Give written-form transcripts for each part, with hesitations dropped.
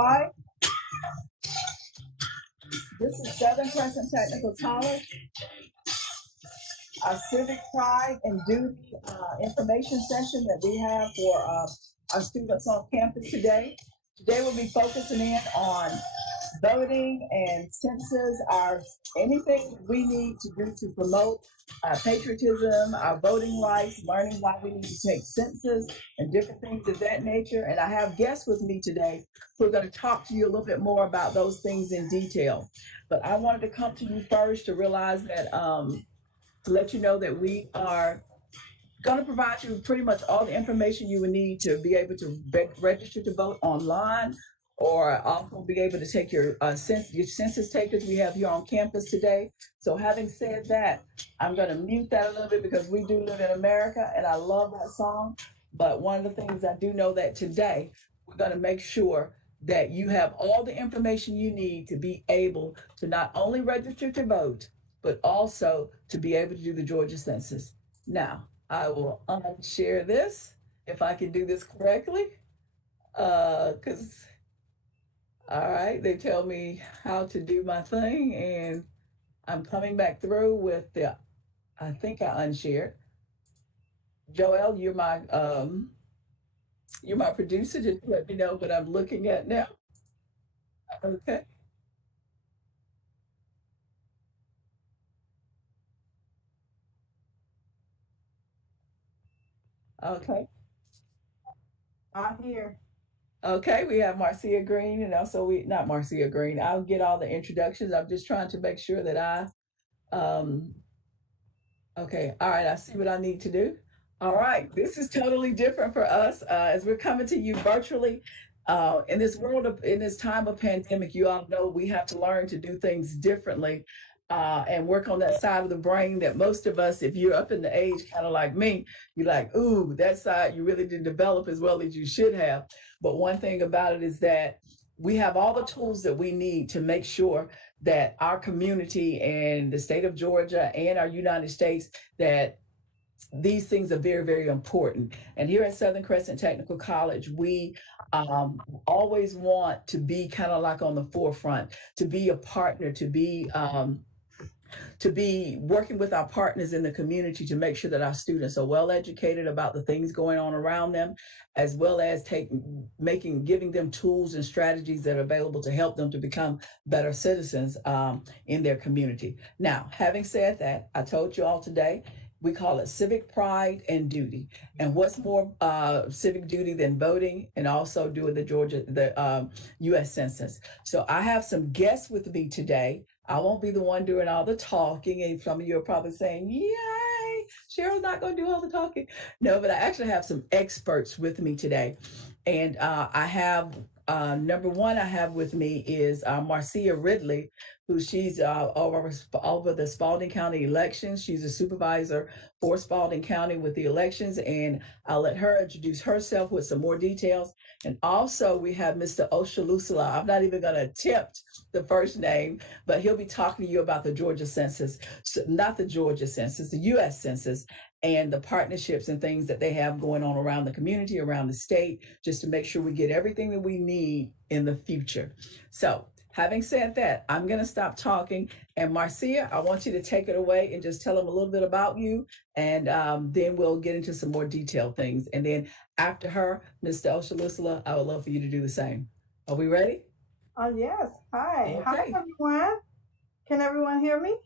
Pride. This is Southern Crescent Technical College, our Civic Pride and Duty information session that we have for our students on campus today. Today we'll be focusing in on voting and census, anything we need to do to promote patriotism, our voting rights, learning why we need to take census and different things of that nature. And I have guests with me today who are going to talk to you a little bit more about those things in detail. But I wanted to come to you first to realize that, to let you know that we are going to provide you pretty much all the information you would need to be able to register to vote online, or also be able to take your census takers we have here on campus today. So having said that, I'm going to mute that a little bit because we do live in America and I love that song. But one of the things I do know that today, we're going to make sure that you have all the information you need to be able to not only register to vote, but also to be able to do the Georgia Census. Now, I will unshare this if I can do this correctly, because all right, they tell me how to do my thing, and I'm coming back through with I think I unshared. Joel, you're my producer. Just let me know what I'm looking at now. Okay. Okay. I'm here. Okay, we have Marcia Green, and also not Marcia Green. I'll get all the introductions. I'm just trying to make sure that okay, all right, I see what I need to do. All right, this is totally different for us as we're coming to you virtually. In this in this time of pandemic, you all know we have to learn to do things differently and work on that side of the brain that most of us, if you're up in the age kind of like me, you're like, ooh, that side you really didn't develop as well as you should have. But one thing about it is that we have all the tools that we need to make sure that our community and the state of Georgia and our United States, that these things are very, very important. And here at Southern Crescent Technical College, we always want to be kind of like on the forefront, to be a partner, to be working with our partners in the community to make sure that our students are well educated about the things going on around them, as well as giving them tools and strategies that are available to help them to become better citizens in their community. Now, having said that, I told you all today, we call it civic pride and duty. And what's more civic duty than voting and also doing the U.S. Census? So I have some guests with me today. I won't be the one doing all the talking, and some of you are probably saying, yay, Cheryl's not going to do all the talking. No, but I actually have some experts with me today. And I have, number one I have with me is Marcia Ridley, who she's over the Spalding County elections. She's a supervisor for Spalding County with the elections, and I'll let her introduce herself with some more details. And also we have Mr. Oshalusala. I'm not even going to attempt the first name, but he'll be talking to you about the Georgia Census, so not the Georgia Census, the U.S. Census, and the partnerships and things that they have going on around the community, around the state, just to make sure we get everything that we need in the future. So having said that, I'm going to stop talking. And Marcia, I want you to take it away and just tell them a little bit about you. And then we'll get into some more detailed things. And then after her, Mr. Oshalusala, I would love for you to do the same. Are we ready? Yes. Hi. Okay. Hi, everyone. Can everyone hear me?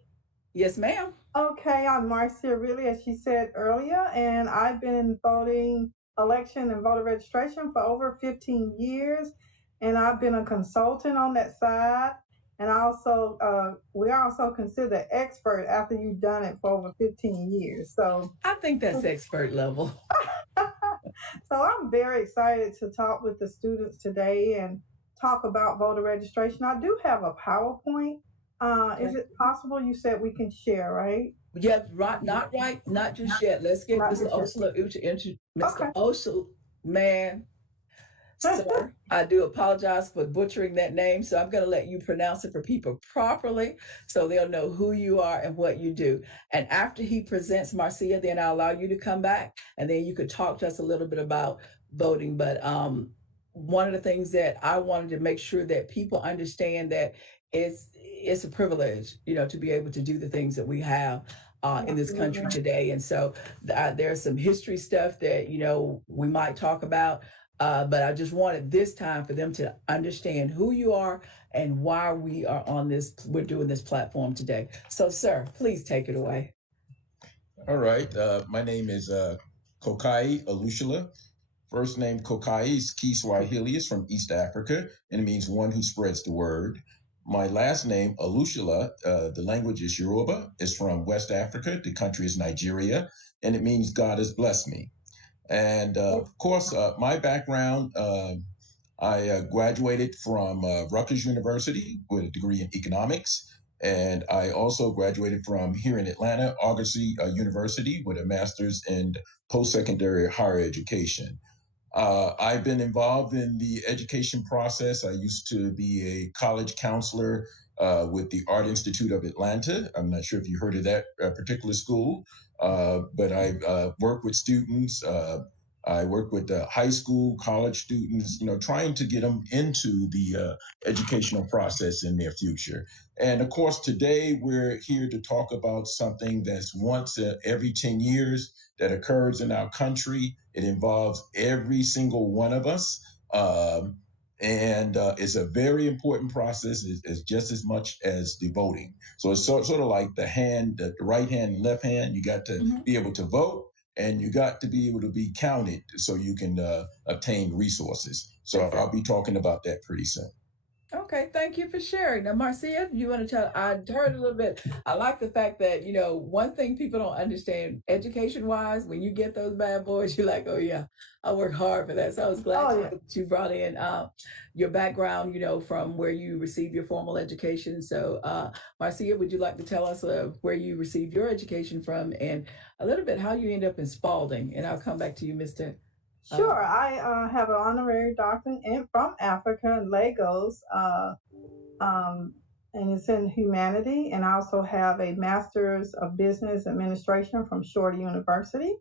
Yes, ma'am. Okay. I'm Marcia Ridley, as she said earlier, and I've been voting election and voter registration for over 15 years, and I've been a consultant on that side. And we are also considered expert after you've done it for over 15 years. So I think that's expert level. So I'm very excited to talk with the students today and talk about voter registration. I do have a PowerPoint. Is it possible? You said we can share, right? Yeah, right, not just yet. Let's get Mr. Osler Mr. Osler, man. Sir, I do apologize for butchering that name, so I'm going to let you pronounce it for people properly so they'll know who you are and what you do. And after he presents Marcia, then I'll allow you to come back and then you could talk to us a little bit about voting. But one of the things that I wanted to make sure that people understand that it's a privilege, to be able to do the things that we have in this country Absolutely. today. And so there's some history stuff that we might talk about, but I just wanted this time for them to understand who you are and why we're doing this platform today. So, sir, please take it away. All right. My name is Kokai Alushila. First name Kokai is Kiswahili, is from East Africa, and it means one who spreads the word. My last name, Alushila, the language is Yoruba, is from West Africa. The country is Nigeria, and it means God has blessed me. And of course, my background, I graduated from Rutgers University with a degree in economics. And I also graduated from here in Atlanta, Argosy University, with a master's in post-secondary higher education. I've been involved in the education process. I used to be a college counselor with the Art Institute of Atlanta. I'm not sure if you heard of that particular school, but I work with students. I work with high school, college students, trying to get them into the educational process in their future. And of course, today we're here to talk about something that's once every 10 years that occurs in our country. It involves every single one of us. And it's a very important process. It's just as much as the voting. So it's sort of like the right hand and left hand. You got to be able to vote, and you got to be able to be counted so you can obtain resources. So Exactly. I'll be talking about that pretty soon. Okay, thank you for sharing. Now, Marcia, you want to tell? I heard a little bit. I like the fact that, one thing people don't understand education wise, when you get those bad boys, you're like, oh, yeah, I work hard for that. So I was glad Oh, yeah. that you brought in your background, from where you received your formal education. So, Marcia, would you like to tell us where you received your education from and a little bit how you end up in Spalding? And I'll come back to you, Mr. Sure. I have an honorary doctorate from Africa, in Lagos, um, and it's in humanity. And I also have a master's of business administration from Shorter University.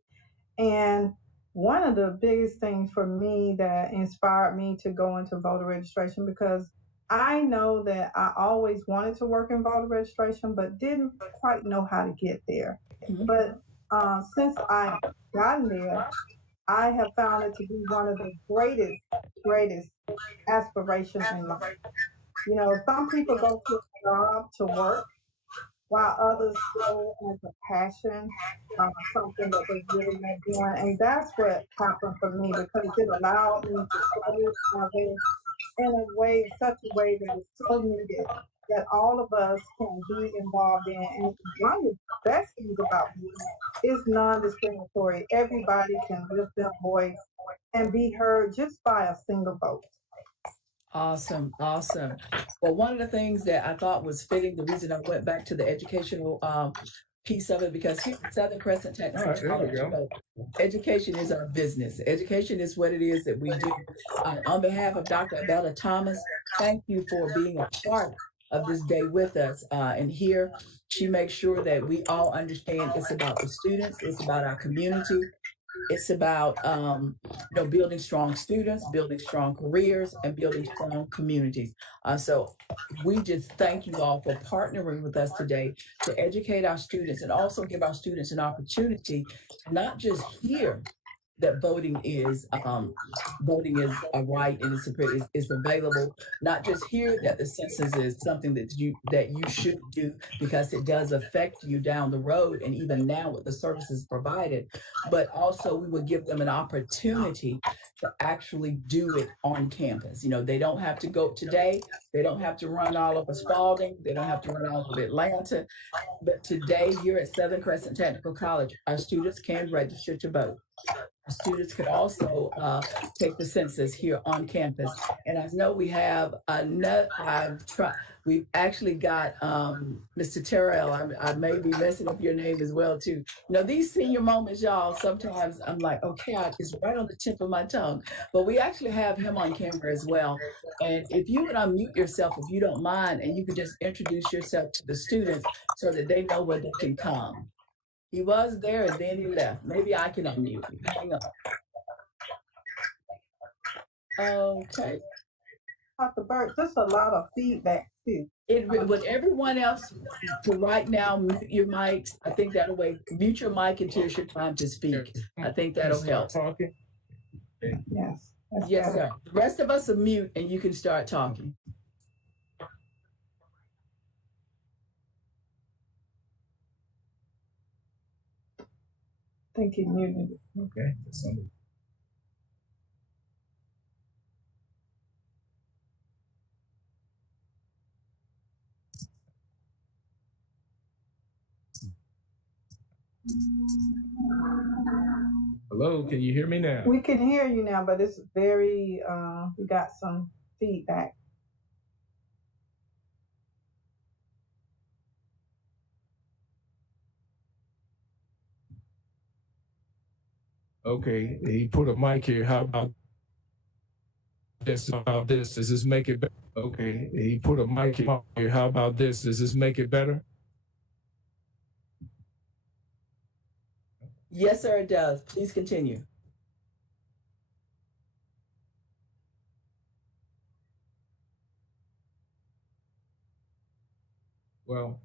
And one of the biggest things for me that inspired me to go into voter registration, because I know that I always wanted to work in voter registration, but didn't quite know how to get there. Mhm. But since I've gotten there, I have found it to be one of the greatest aspirations in life. Some people go to a job to work, while others go as a passion, something that they really love doing. And that's what happened for me, because it allowed me to serve others in a way, such a way that is so needed, that all of us can be involved in. And one of the best things about this is non-discriminatory. Everybody can lift their voice and be heard just by a single vote. Awesome, awesome. Well, one of the things that I thought was fitting, the reason I went back to the educational piece of it, because here at Southern Crescent Technical College, education is our business. Education is what it is that we do. On behalf of Dr. Abella Thomas, thank you for being a part of this day with us. And here, she makes sure that we all understand it's about the students, it's about our community, it's about building strong students, building strong careers, and building strong communities. So we just thank you all for partnering with us today to educate our students and also give our students an opportunity to not just hear that voting is a right and it's available. Not just hear that the census is something that you should do because it does affect you down the road and even now with the services provided, but also we would give them an opportunity to actually do it on campus. They don't have to go today. They don't have to run all over Spalding. They don't have to run all over Atlanta. But today here at Southern Crescent Technical College, our students can register to vote. Students could also take the census here on campus. And I know we have another, we've actually got Mr. Terrell. I may be messing up your name as well too. These senior moments, y'all, sometimes I'm like, okay, it's right on the tip of my tongue. But we actually have him on camera as well. And if you would unmute yourself, if you don't mind, and you could just introduce yourself to the students so that they know where they can come. He was there and then he left. Maybe I can unmute you. Hang on. Okay. Dr. Burt, just a lot of feedback too. With everyone else, for right now, mute your mics. I think that'll way. Mute your mic until it's your time to speak. I think that'll help. Talking. Yes, that's Yes, better. sir. The rest of us are mute, and you can start talking. I think he muted it. Okay. Hello, can you hear me now? We can hear you now, but it's very, we got some feedback. Okay, he put a mic here. How about this? Does this make it better? Okay, he put a mic here. How about this? Does this make it better? Yes, sir, it does. Please continue. Well,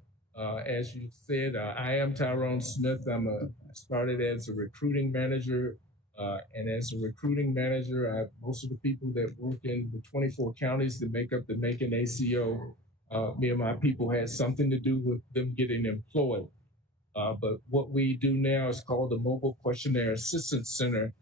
as you said, I am Tyrone Smith. I started as a recruiting manager, and as a recruiting manager, most of the people that work in the 24 counties that make up the Macon ACO, me and my people had something to do with them getting employed. But what we do now is called the Mobile Questionnaire Assistance Center.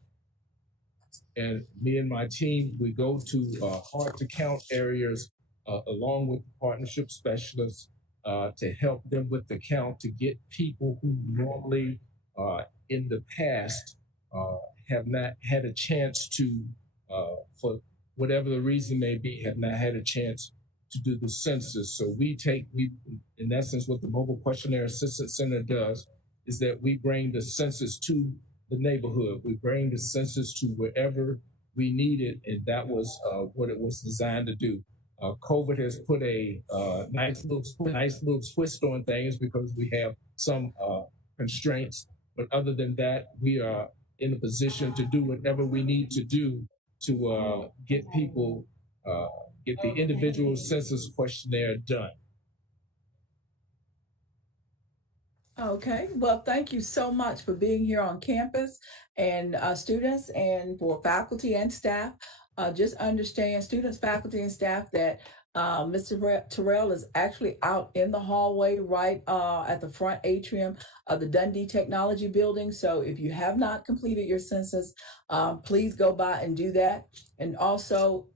And me and my team, we go to hard to count areas along with the partnership specialists to help them with the count to get people who normally in the past have not had a chance to, for whatever the reason may be, have not had a chance to do the census. So we in essence, what the Mobile Questionnaire Assistance Center does is that we bring the census to the neighborhood. We bring the census to wherever we need it, and that was what it was designed to do. COVID has put a nice little twist on things because we have some constraints, but other than that, we are in a position to do whatever we need to do to get people, get the individual census questionnaire done. Okay, well, thank you so much for being here on campus, and students and for faculty and staff. Just understand, students, faculty, and staff, that Mr. Terrell is actually out in the hallway right at the front atrium of the Dundee Technology Building. So if you have not completed your census, please go by and do that. And also,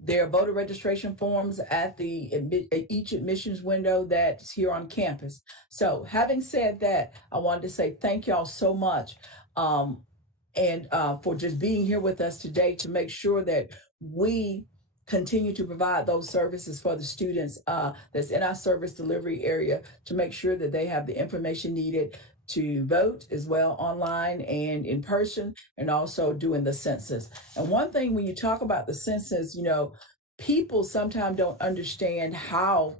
there are voter registration forms at each admissions window that's here on campus. So having said that, I wanted to say thank y'all so much and for just being here with us today to make sure that we continue to provide those services for the students that's in our service delivery area, to make sure that they have the information needed to vote as well, online and in person, and also doing the census. And one thing, when you talk about the census, people sometimes don't understand how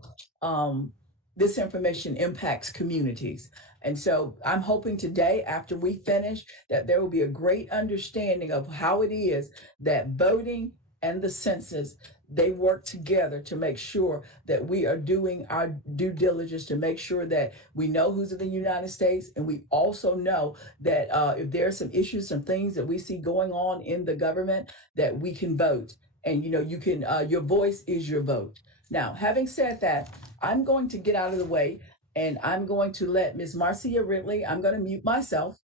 this information impacts communities. And so I'm hoping today, after we finish, that there will be a great understanding of how it is that voting and the census, they work together to make sure that we are doing our due diligence to make sure that we know who's in the United States. And we also know that if there are some issues, some things that we see going on in the government, that we can vote. And you can, your voice is your vote. Now, having said that, I'm going to get out of the way, and I'm going to let Ms. Marcia Ridley, I'm going to mute myself,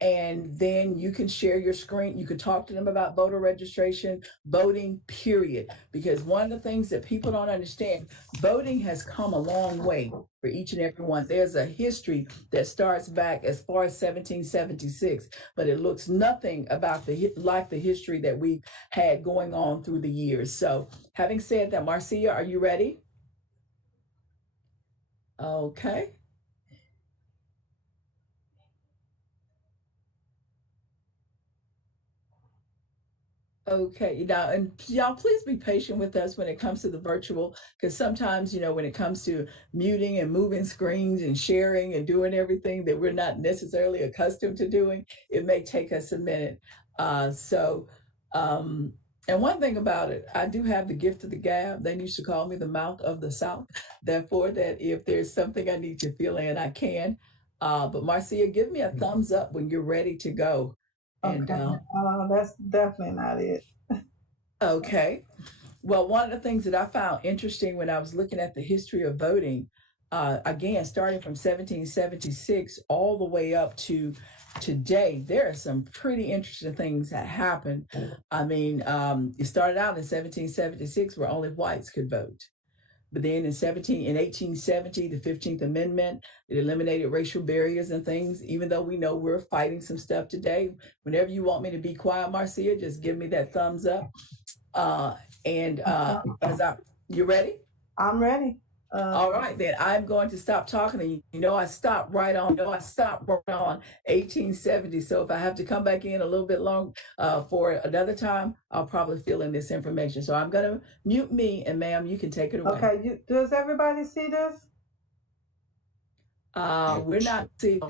and then you can share your screen. You can talk to them about voter registration, voting, period. Because one of the things that people don't understand, voting has come a long way for each and every one. There's a history that starts back as far as 1776, but it looks nothing about like the history that we've had going on through the years. So having said that, Marcia, are you ready? Okay. Okay, now, and y'all, please be patient with us when it comes to the virtual, because sometimes, when it comes to muting and moving screens and sharing and doing everything that we're not necessarily accustomed to doing, it may take us a minute. So And one thing about it, I do have the gift of the gab. They used to call me the mouth of the South. Therefore, that if there's something I need to fill in, I can. But Marcia, give me a thumbs up when you're ready to go. And Okay. That's definitely not it. okay. Well, one of the things that I found interesting when I was looking at the history of voting, again, starting from 1776 all the way up to today, there are some pretty interesting things that happened. I mean, it started out in 1776 where only whites could vote. But then in 1870, the 15th Amendment, it eliminated racial barriers and things, even though we know we're fighting some stuff today. Whenever you want me to be quiet, Marcia, just give me that thumbs up. Uh, and as you ready? I'm ready. All right, then I'm going to stop talking. And you know, I stopped right on 1870. So if I have to come back in a little bit long for another time, I'll probably fill in this information. So I'm going to mute me, and ma'am, you can take it away. Okay, does everybody see this? We're not seeing.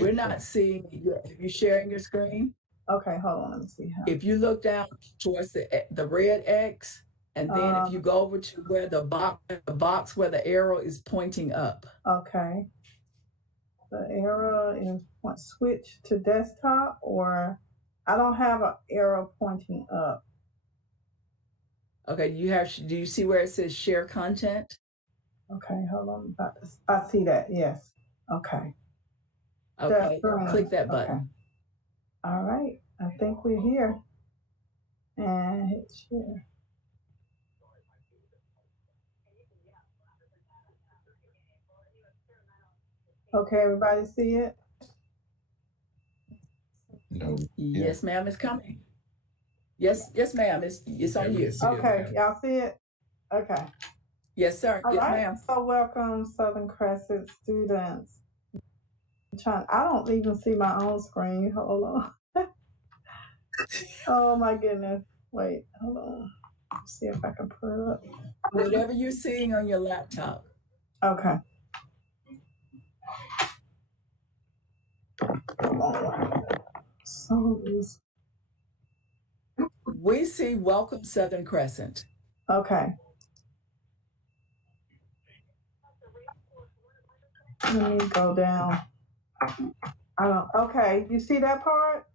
We're not seeing. Are you sharing your screen? Okay, hold on. Let me see. If you look down towards the red X, and then if you go over to where the box where the arrow is pointing up. Okay. The arrow is switch to desktop, or I don't have an arrow pointing up. Okay, do you see where it says share content? Okay, hold on. I see that, yes. Okay. Okay, click that button. Okay. All right, I think we're here. And hit share. Okay, everybody see it? No. Yes, ma'am, it's coming. Yes, ma'am, it's on you. Okay, y'all see it? Okay. Yes, sir. All yes, right. ma'am. So welcome, Southern Crescent students. I don't even see my own screen. Hold on. Oh my goodness. Wait, hold on. Let's see if I can put it up. Whatever you're seeing on your laptop. Okay. So we see welcome Southern Crescent. Okay. Let me go down. Okay, you see that part?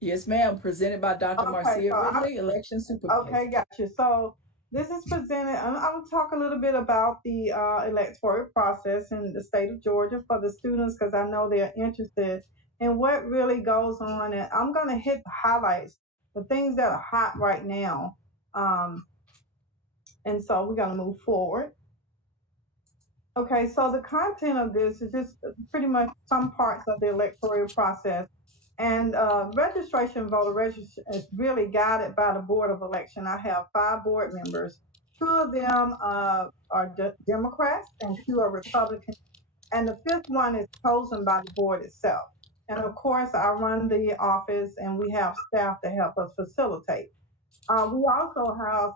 Yes, ma'am. Presented by Dr. Marcia Ridley, election supervisor. Okay, gotcha. So this is presented. I'm going to talk a little bit about the electoral process in the state of Georgia for the students, because I know they're interested in what really goes on. And I'm going to hit the highlights, the things that are hot right now. And so we're going to move forward. Okay, so the content of this is just pretty much some parts of the electoral process. And registration, voter registration is really guided by the Board of Election. I have 5 board members. 2 of them are Democrats and 2 are Republicans. And the 5th one is chosen by the board itself. And of course, I run the office and we have staff to help us facilitate. We also have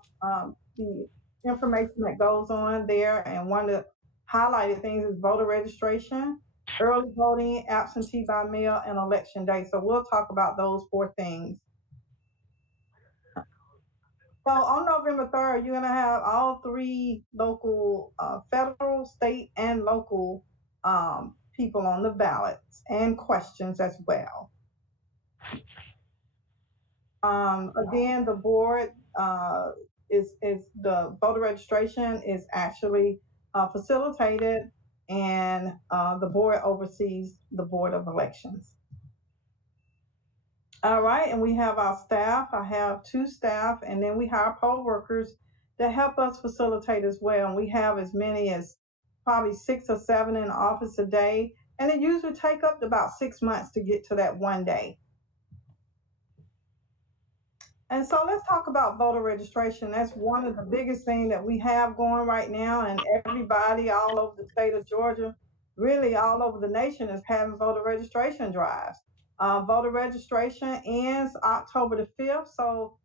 the information that goes on there. And one of the highlighted things is voter registration, early voting, absentee by mail, and election day. So we'll talk about those 4 things. So on November 3rd, you're going to have all 3 local, federal, state, and local people on the ballots and questions as well. Again, the board is the voter registration is actually facilitated, and the board oversees the Board of Elections. All right, and we have our staff. I have 2 staff, and then we hire poll workers that help us facilitate as well. And we have as many as probably 6 or 7 in the office a day, and it usually take up to about 6 months to get to that one day. And so let's talk about voter registration. That's one of the biggest things that we have going right now, and everybody all over the state of Georgia, really all over the nation, is having voter registration drives. Voter registration ends October the 5th, so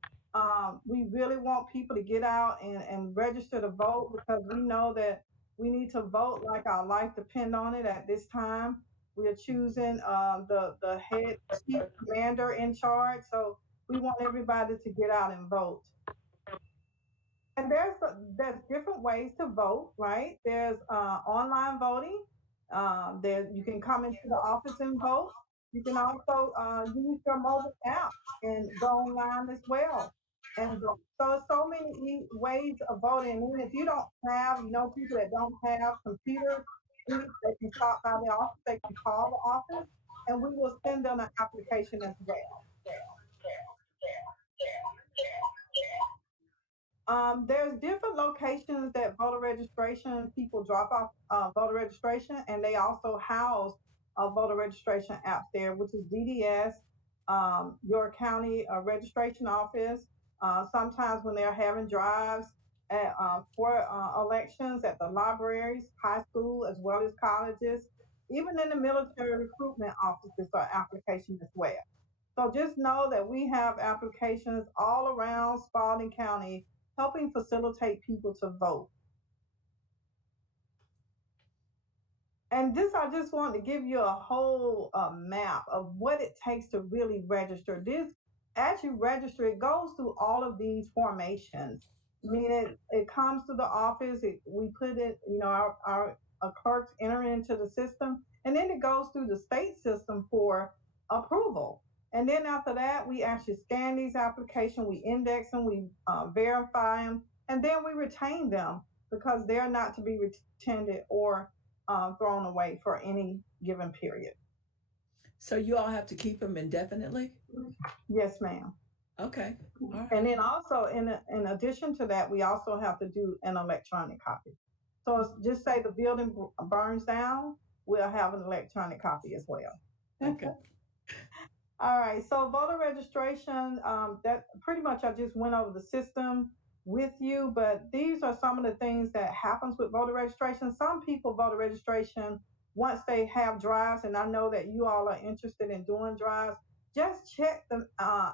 we really want people to get out and register to vote, because we know that we need to vote like our life depends on it at this time. We are choosing the head chief commander in charge, so We want everybody to get out and vote. And there's different ways to vote, right? There's online voting. There you can come into the office and vote. You can also use your mobile app and go online as well. And vote. So so many ways of voting. And if you don't have, people that don't have computers, they can stop by the office. They can call the office, and we will send them an application as well. There's different locations that voter registration people drop off voter registration, and they also house voter registration apps there, which is DDS, your county registration office. Sometimes when they're having drives for elections at the libraries, high school, as well as colleges, even in the military recruitment offices are applications as well. So just know that we have applications all around Spalding County helping facilitate people to vote. And this, I just want to give you a whole map of what it takes to really register. This, as you register, it goes through all of these formations. I mean, it comes to the office, we put it, our clerks enter into the system, and then it goes through the state system for approval. And then after that, we actually scan these applications, we index them, we verify them, and then we retain them because they're not to be retended or thrown away for any given period. So you all have to keep them indefinitely? Yes, ma'am. Okay. All right. And then also, in addition to that, we also have to do an electronic copy. So just say the building burns down, we'll have an electronic copy as well. Okay. All right, so voter registration, that pretty much I just went over the system with you, but these are some of the things that happens with voter registration. Some people voter registration, once they have drives, and I know that you all are interested in doing drives, just check the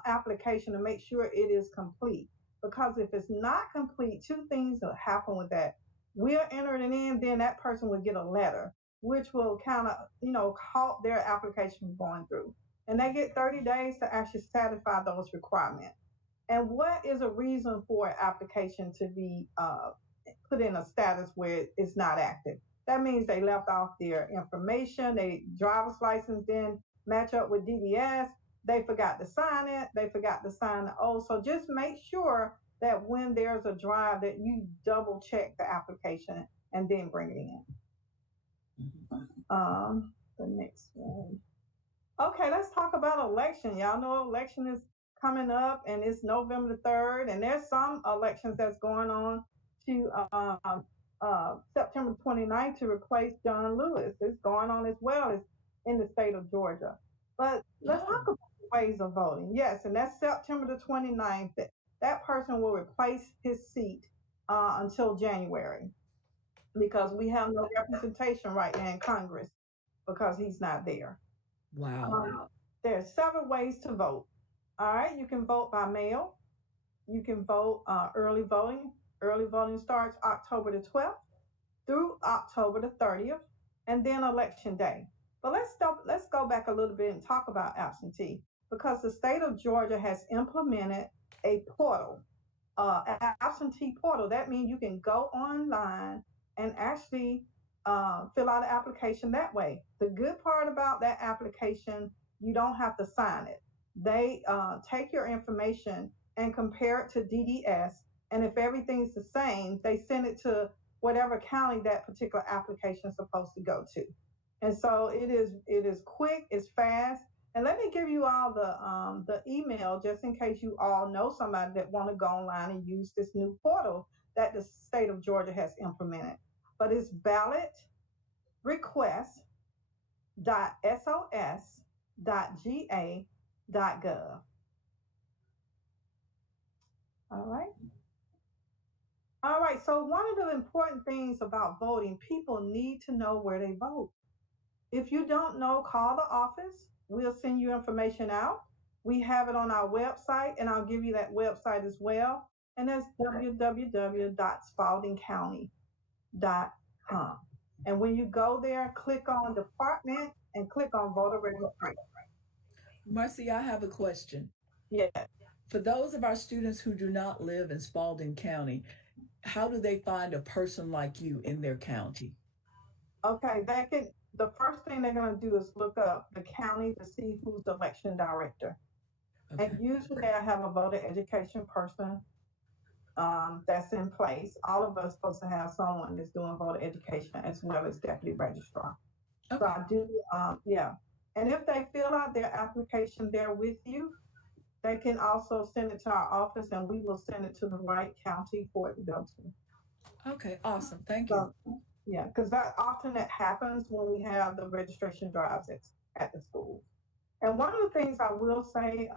application to make sure it is complete. Because if it's not complete, two things will happen with that. We'll enter it in, then that person will get a letter, which will kind of, halt their application from going through. And they get 30 days to actually satisfy those requirements. And what is a reason for an application to be put in a status where it's not active? That means they left off their information, they driver's license didn't match up with DDS, they forgot to sign it, they forgot to sign the oath. So just make sure that when there's a drive that you double check the application and then bring it in. The next one. Okay, let's talk about election. Y'all know election is coming up, and it's November the 3rd, and there's some elections that's going on to September 29th to replace John Lewis. It's going on as well as in the state of Georgia. But let's talk about ways of voting. Yes, and that's September the 29th. That person will replace his seat until January because we have no representation right now in Congress because he's not there. Wow. There are several ways to vote. All right, you can vote by mail. You can vote early voting. Early voting starts October the 12th through October the 30th, and then election day. But let's go back a little bit and talk about absentee, because the state of Georgia has implemented a portal, absentee portal. That means you can go online and actually fill out an application that way. The good part about that application, you don't have to sign it. They take your information and compare it to DDS, and if everything's the same, they send it to whatever county that particular application is supposed to go to. And so it is quick, it's fast. And let me give you all the email just in case you all know somebody that want to go online and use this new portal that the state of Georgia has implemented. But it's ballotrequest.sos.ga.gov. All right, so one of the important things about voting, people need to know where they vote. If you don't know, call the office. We'll send you information out. We have it on our website, and I'll give you that website as well. And that's www.spaldingcounty.com. And when you go there, click on department and click on voter registration. Marcia, I have a question. Yeah. For those of our students who do not live in Spalding County, how do they find a person like you in their county? Okay, the first thing they're going to do is look up the county to see who's the election director. And Okay. usually they have a voter education person that's in place. All of us supposed to have someone that's doing voter education as well as deputy registrar. So Okay. I do, yeah. And if they fill out their application there with you, they can also send it to our office and we will send it to the right county for it to go to. Okay. Awesome. Thank you. So, yeah, because that happens when we have the registration drives at the school. And one of the things I will say,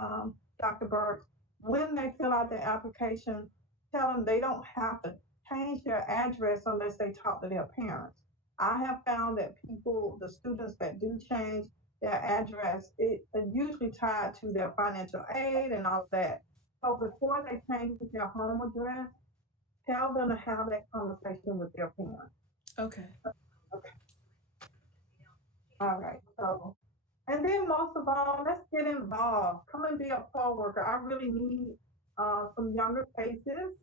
Dr. Burke, when they fill out their application, tell them they don't have to change their address unless they talk to their parents. I have found that the students that do change their address, it usually tied to their financial aid and all of that. So before they change their home address, tell them to have that conversation with their parents. Okay. Okay. All right. So, and then most of all, let's get involved. Come and be a poll worker. I really need some younger faces.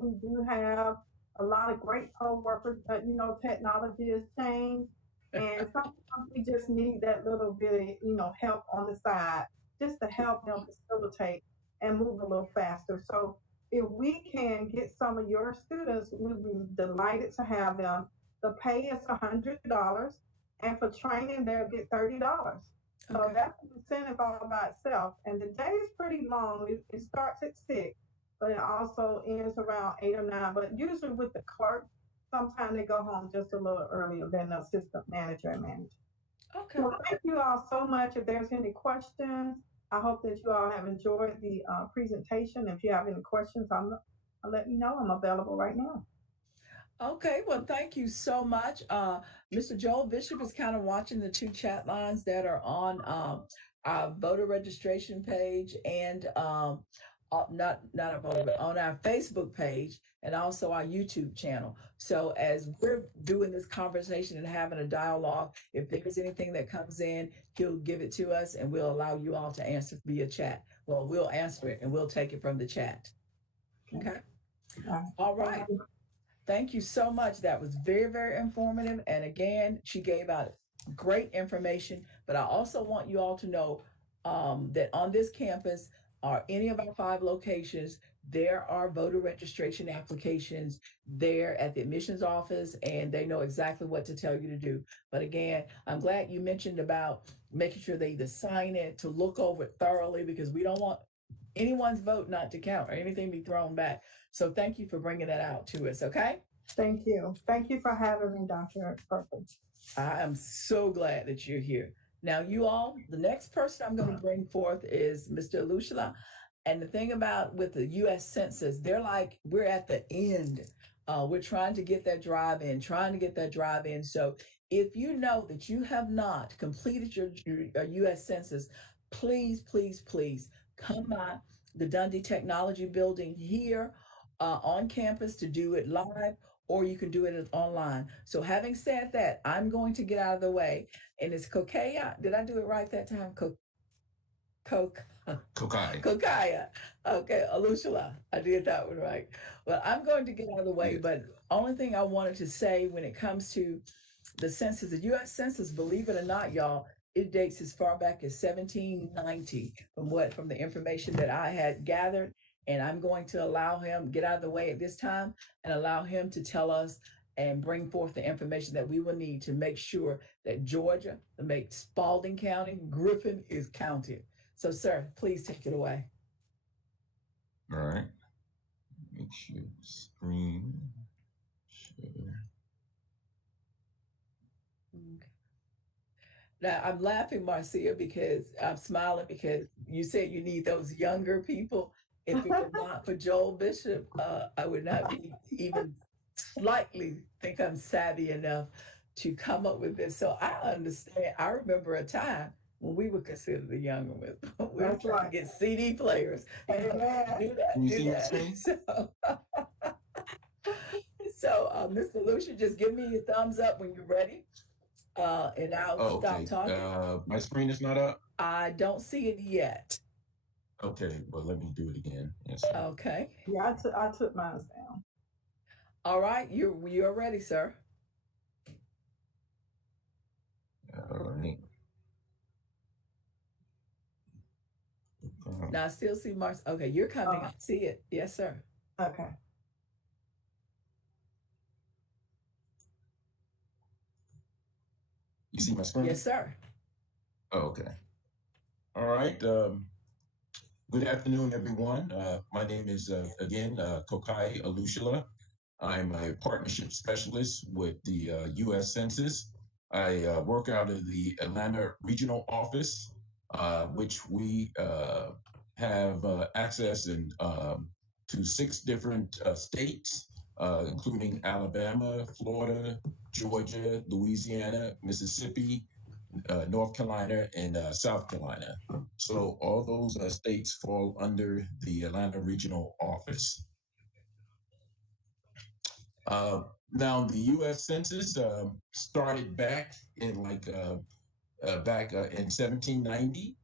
We do have a lot of great poll workers, but technology has changed, and sometimes we just need that little bit of help on the side, just to help them facilitate and move a little faster. So if we can get some of your students, we'd be delighted to have them. The pay is $100, and for training they'll get $30. So Okay. that's an incentive all by itself. And the day is pretty long. It starts at 6, but it also ends around 8 or 9. But usually with the clerk, sometimes they go home just a little earlier than the assistant manager and manager. Okay. So thank you all so much. If there's any questions, I hope that you all have enjoyed the presentation. If you have any questions, I'll let me know. I'm available right now. Okay, well, thank you so much. Mr. Joel Bishop is kind of watching the two chat lines that are on our voter registration page and not our voter, but on our Facebook page and also our YouTube channel. So as we're doing this conversation and having a dialogue, if there's anything that comes in, he'll give it to us and we'll allow you all to answer via chat. Well, we'll answer it and we'll take it from the chat. Okay. All right. Thank you so much. That was very, very informative. And again, she gave out great information. But I also want you all to know that on this campus or any of our 5 locations, there are voter registration applications there at the admissions office, and they know exactly what to tell you to do. But again, I'm glad you mentioned about making sure they either sign it, to look over it thoroughly, because we don't want anyone's vote not to count or anything be thrown back. So thank you for bringing that out to us, okay? Thank you. Thank you for having me, Dr. Purple. I am so glad that you're here. Now, you all, the next person I'm going to bring forth is Mr. Alushla. And the thing about with the U.S. Census, they're like, we're at the end. We're trying to get that drive in, So if you know that you have not completed your U.S. Census, please, please, please come by the Dundee Technology Building here on campus to do it live, or you can do it online. So having said that, I'm going to get out of the way. And it's Kokaya. Did I do it right that time? Kokai. Kokaya. Okay, Alushala. I did that one right. Well, I'm going to get out of the way, Yes. but only thing I wanted to say when it comes to the census, the U.S. Census, believe it or not, y'all, it dates as far back as 1790 from the information that I had gathered. And I'm going to allow him get out of the way at this time and allow him to tell us and bring forth the information that we will need to make sure that Georgia, to make Spalding County, Griffin is counted. So, sir, please take it away. All right. Make sure the screen share. Okay. Now, I'm laughing, Marcia, because I'm smiling because you said you need those younger people. If it were not for Joel Bishop, I would not be even slightly think I'm savvy enough to come up with this. So I understand. I remember a time when we were considered the younger ones. We were That's trying right. to get CD players. Amen. Do that. Can you Do see my that. screen? So, Mr. Lucia, just give me your thumbs up when you're ready, and I'll Oh, stop okay. talking. My screen is not up. I don't see it yet. Okay, well, let me do it again. Yes. Okay. Yeah, I took mine down. All right. You're ready, sir. All right. Now I still see Marcia. Okay, you're coming. I see it. Yes, sir. Okay. You see my screen? Yes, sir. Oh, okay. All right. Good afternoon, everyone. My name is, again, Kokai Alushila. I'm a partnership specialist with the U.S. Census. I work out of the Atlanta Regional Office, which we have access to 6 different states, including Alabama, Florida, Georgia, Louisiana, Mississippi, North Carolina, and South Carolina. So all those states fall under the Atlanta Regional Office. Now, the U.S. Census started back in in 1790,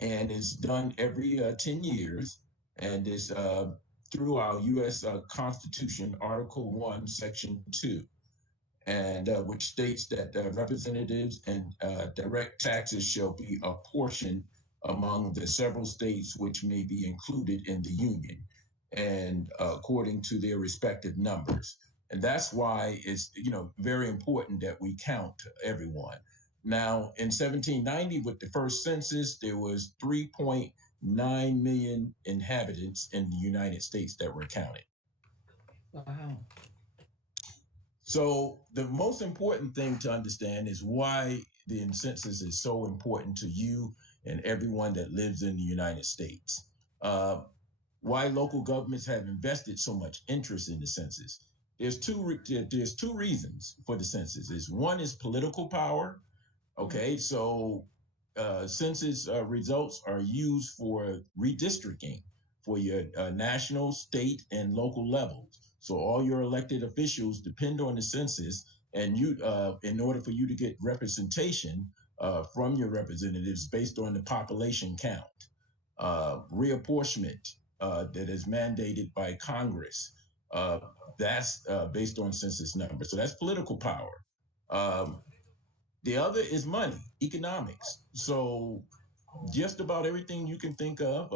and is done every 10 years, and is through our U.S. Constitution, Article 1, Section 2. And which states that representatives and direct taxes shall be apportioned among the several states which may be included in the union, and according to their respective numbers. And that's why it's very important that we count everyone. Now, in 1790, with the first census, there was 3.9 million inhabitants in the United States that were counted. Wow. So the most important thing to understand is why the census is so important to you and everyone that lives in the United States. Why local governments have invested so much interest in the census. There's two reasons for the census. One is political power. Okay, so census results are used for redistricting for your national, state, and local levels. So all your elected officials depend on the census, and in order for you to get representation from your representatives based on the population count. Reapportionment that is mandated by Congress. That's based on census numbers. So that's political power. The other is money, economics. So just about everything you can think of,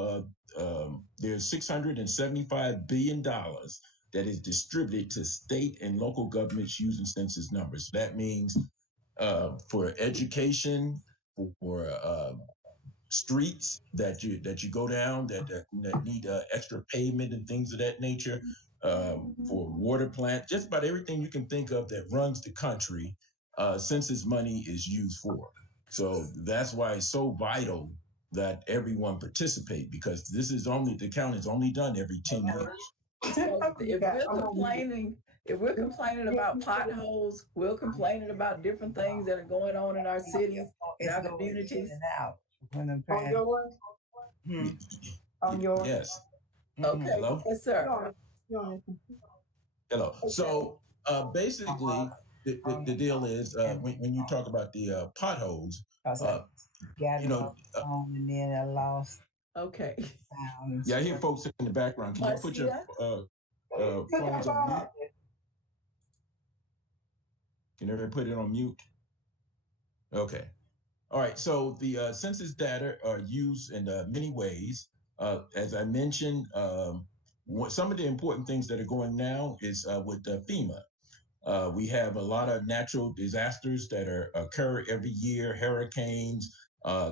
there's $675 billion that is distributed to state and local governments using census numbers. That means for education, for streets that you go down that need extra pavement and things of that nature, for water plant, just about everything you can think of that runs the country, census money is used for. So that's why it's so vital that everyone participate, because the count is only done every 10 years. So if we're complaining about potholes, we're complaining about different things that are going on in our cities, in our communities. On yours? On yours? Yes. Okay. Hello? Yes, sir. Hello. So basically, the deal is when you talk about the potholes, and then I lost. Okay. Yeah, I hear folks in the background. Can you put your phones on mute? Can everybody put it on mute? Okay. All right. So the census data are used in many ways. As I mentioned, some of the important things that are going now is with FEMA. We have a lot of natural disasters that occur every year, hurricanes.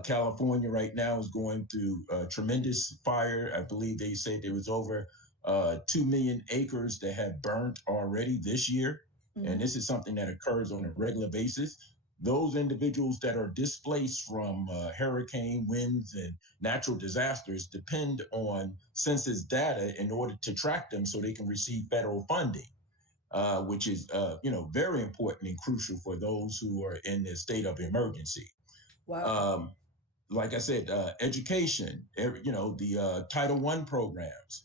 California right now is going through tremendous fire. I believe they say there was over 2 million acres that have burnt already this year. Mm-hmm. And this is something that occurs on a regular basis. Those individuals that are displaced from hurricane winds and natural disasters depend on census data in order to track them so they can receive federal funding. Which is, very important and crucial for those who are in the state of emergency. Wow. Like I said, education, the Title I programs,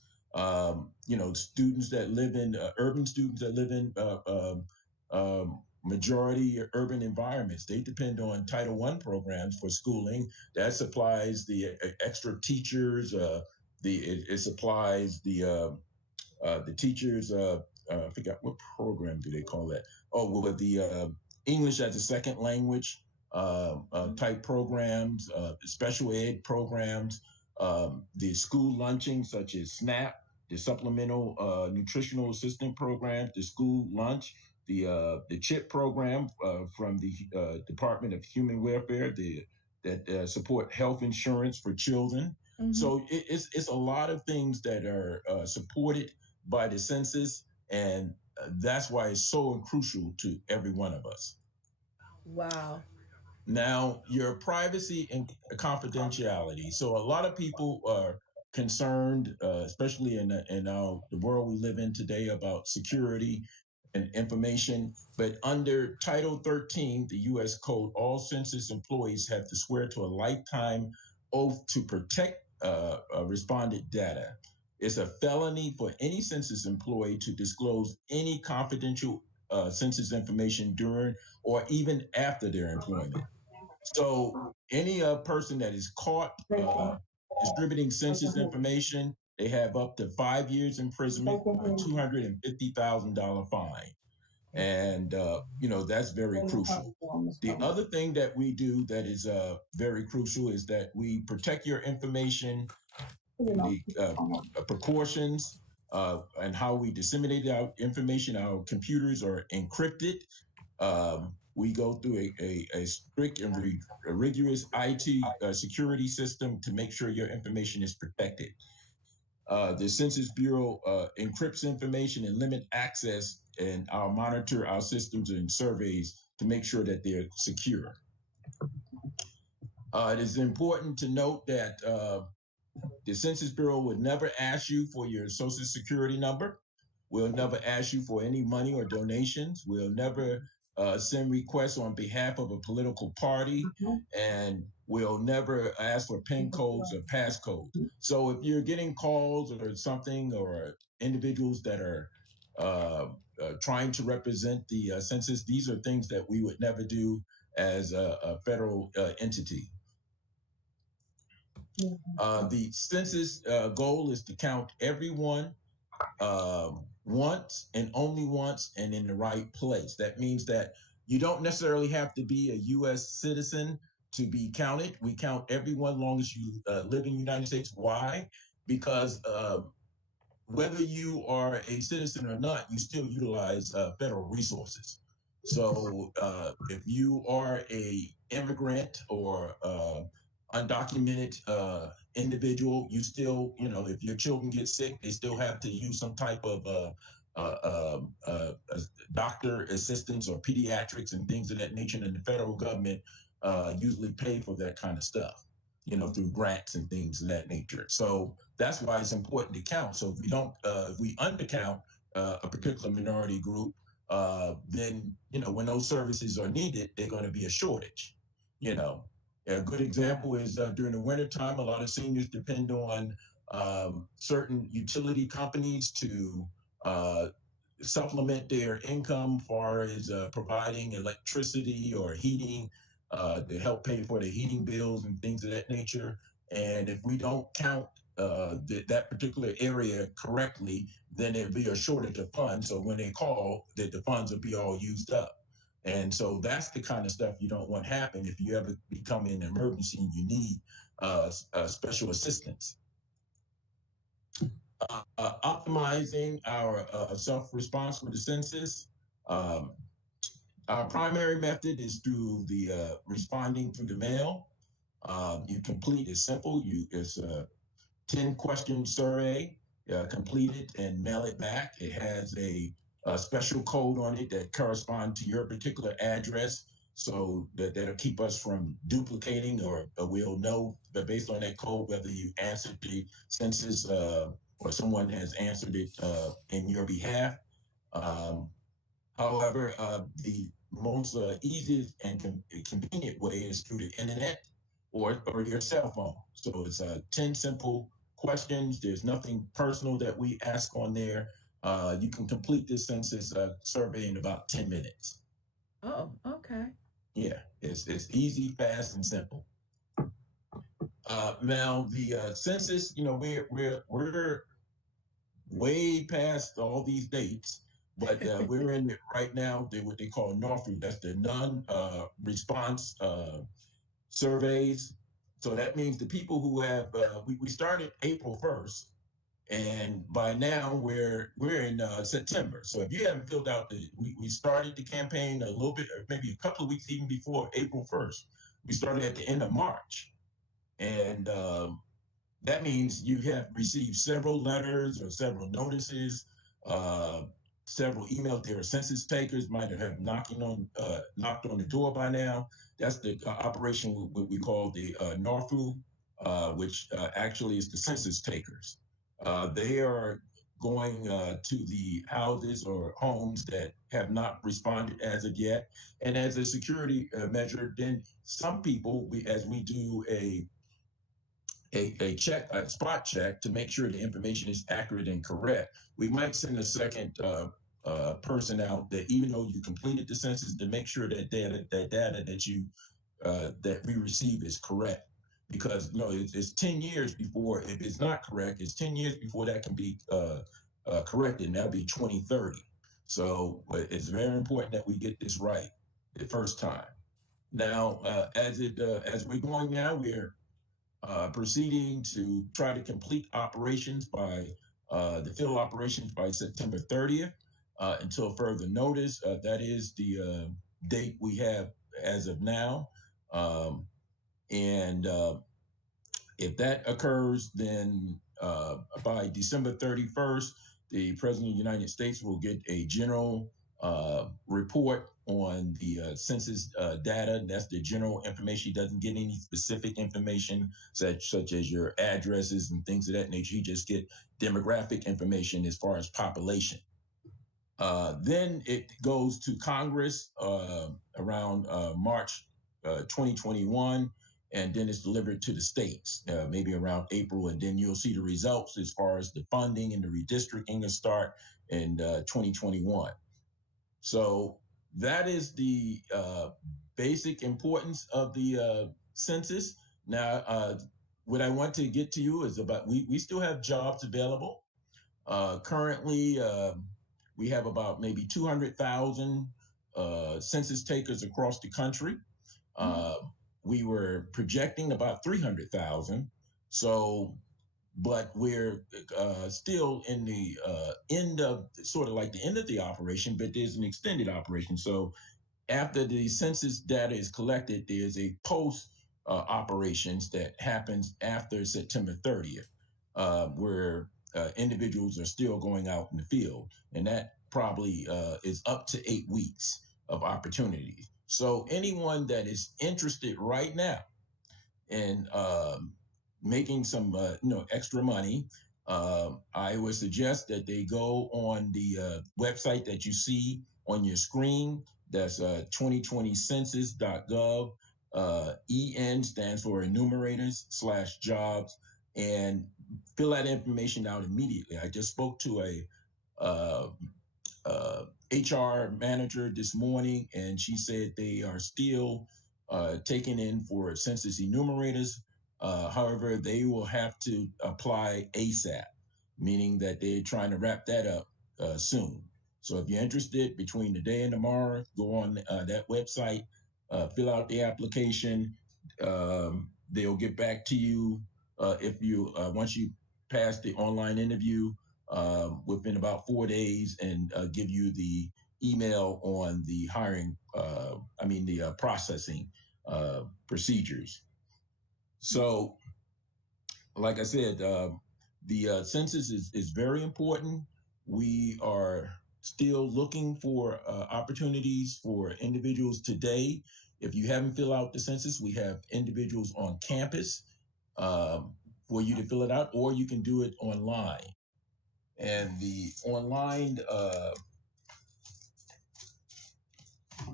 students that live in, urban students that live in majority urban environments, they depend on Title I programs for schooling. That supplies the extra teachers. It supplies the teachers. I forgot what program do they call that? Oh, well, the English as a second language type programs, special ed programs, the school lunching such as SNAP, the supplemental nutritional assistant program, the school lunch, the CHIP program from the Department of Human Welfare, that support health insurance for children. Mm-hmm. So it's a lot of things that are supported by the census, and that's why it's so crucial to every one of us. Wow. Now, your privacy and confidentiality. So a lot of people are concerned, especially in the world we live in today, about security and information. But under Title 13, the U.S. Code, all census employees have to swear to a lifetime oath to protect respondent data. It's a felony for any census employee to disclose any confidential census information during or even after their employment. So any person that is caught distributing census information, they have up to 5 years imprisonment or $250,000 fine. And, that's very crucial. The other thing that we do that is very crucial is that we protect your information, the precautions, and how we disseminate our information. Our computers are encrypted. We go through a strict and rigorous IT security system to make sure your information is protected. The Census Bureau encrypts information and limit access, and I'll monitor our systems and surveys to make sure that they're secure. It is important to note that the Census Bureau would never ask you for your Social Security number. We'll never ask you for any money or donations. We'll never send requests on behalf of a political party, and we'll never ask for PIN codes or passcodes. So if you're getting calls or something, or individuals that are trying to represent the census, these are things that we would never do as a federal entity. The census goal is to count everyone once and only once and in the right place. That means that you don't necessarily have to be a U.S. citizen to be counted. We count everyone long as you live in the United States. Why? Because whether you are a citizen or not, you still utilize federal resources. So if you are a immigrant or undocumented individual, you still, if your children get sick, they still have to use some type of doctor assistance or pediatrics and things of that nature. And the federal government usually pay for that kind of stuff, through grants and things of that nature. So that's why it's important to count. So if we undercount a particular minority group, then, when those services are needed, they're going to be a shortage. A good example is during the wintertime, a lot of seniors depend on certain utility companies to supplement their income, far as providing electricity or heating, to help pay for the heating bills and things of that nature. And if we don't count that particular area correctly, then there'll be a shortage of funds. So when they call, the funds will be all used up. And so that's the kind of stuff you don't want happen if you ever become in an emergency and you need special assistance. Optimizing our self-response with the census. Our primary method is through the responding through the mail. You complete, it's simple. It's a 10-question survey, complete it and mail it back. It has a special code on it that corresponds to your particular address, so that'll keep us from duplicating, or we'll know that based on that code whether you answered the census or someone has answered it in your behalf. However, the most easiest and convenient way is through the internet or your cell phone. So it's 10 simple questions. There's nothing personal that we ask on there. You can complete this census survey in about 10 minutes. Oh, okay. Yeah, it's easy, fast, and simple. Now the census, we're way past all these dates, but we're in it right now. What they call NORFU, that's the non-response surveys. So that means the people who have we started April 1st, and by now we're in September. So if you haven't filled out we started the campaign a little bit, or maybe a couple of weeks even before April 1st. We started at the end of March, and that means you have received several letters or several notices, uh, several emails. There are census takers might have knocked on the door by now. That's the operation what we call the NORFU, which actually is the census takers. They are going to the houses or homes that have not responded as of yet, and as a security measure, then some people, as we do a spot check to make sure the information is accurate and correct, we might send a second person out that, even though you completed the census, to make sure that data that we receive is correct. Because it's 10 years before, if it's not correct, it's 10 years before that can be corrected, and that'll be 2030. So it's very important that we get this right the first time. Now, as we're going now, we're proceeding to try to complete operations by the field operations by September 30th until further notice. That is the date we have as of now. And if that occurs, then by December 31st, the President of the United States will get a general report on the census data. And that's the general information. He doesn't get any specific information such as your addresses and things of that nature. He just get demographic information as far as population. Then it goes to Congress around March 2021, and then it's delivered to the states maybe around April, and then you'll see the results as far as the funding and the redistricting will start in 2021. So that is the basic importance of the census. Now, what I want to get to you is about we still have jobs available. Currently, we have about maybe 200,000 census takers across the country. We were projecting about 300,000. So, but we're still in the end of sort of like the end of the operation, but there's an extended operation. So after the census data is collected, there's a post operations that happens after September 30th, where individuals are still going out in the field. And that probably is up to 8 weeks of opportunities. So anyone that is interested right now in making some extra money, I would suggest that they go on the website that you see on your screen. That's 2020census.gov. EN stands for enumerators/jobs, and fill that information out immediately. I just spoke to a HR manager this morning, and she said they are still taking in for census enumerators. However, they will have to apply ASAP, meaning that they're trying to wrap that up soon. So if you're interested, between today and tomorrow, go on that website, fill out the application. They'll get back to you if you once you pass the online interview within about 4 days, and give you the email on the hiring, the processing procedures. So, like I said, the census is very important. We are still looking for opportunities for individuals today. If you haven't filled out the census, we have individuals on campus for you to fill it out, or you can do it online. And the online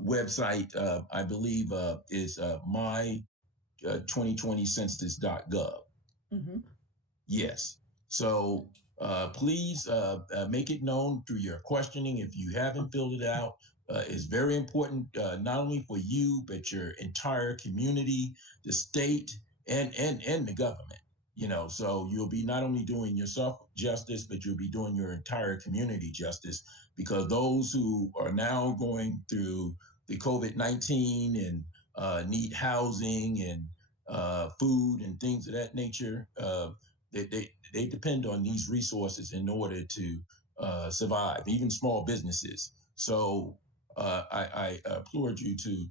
website, I believe, is my2020census.gov. Mm-hmm. Yes. So please make it known through your questioning. If you haven't filled it out, is very important, not only for you, but your entire community, the state, and the government. So you'll be not only doing yourself justice, but you'll be doing your entire community justice, because those who are now going through the COVID-19 and need housing and food and things of that nature, they depend on these resources in order to survive, even small businesses. So I applaud you to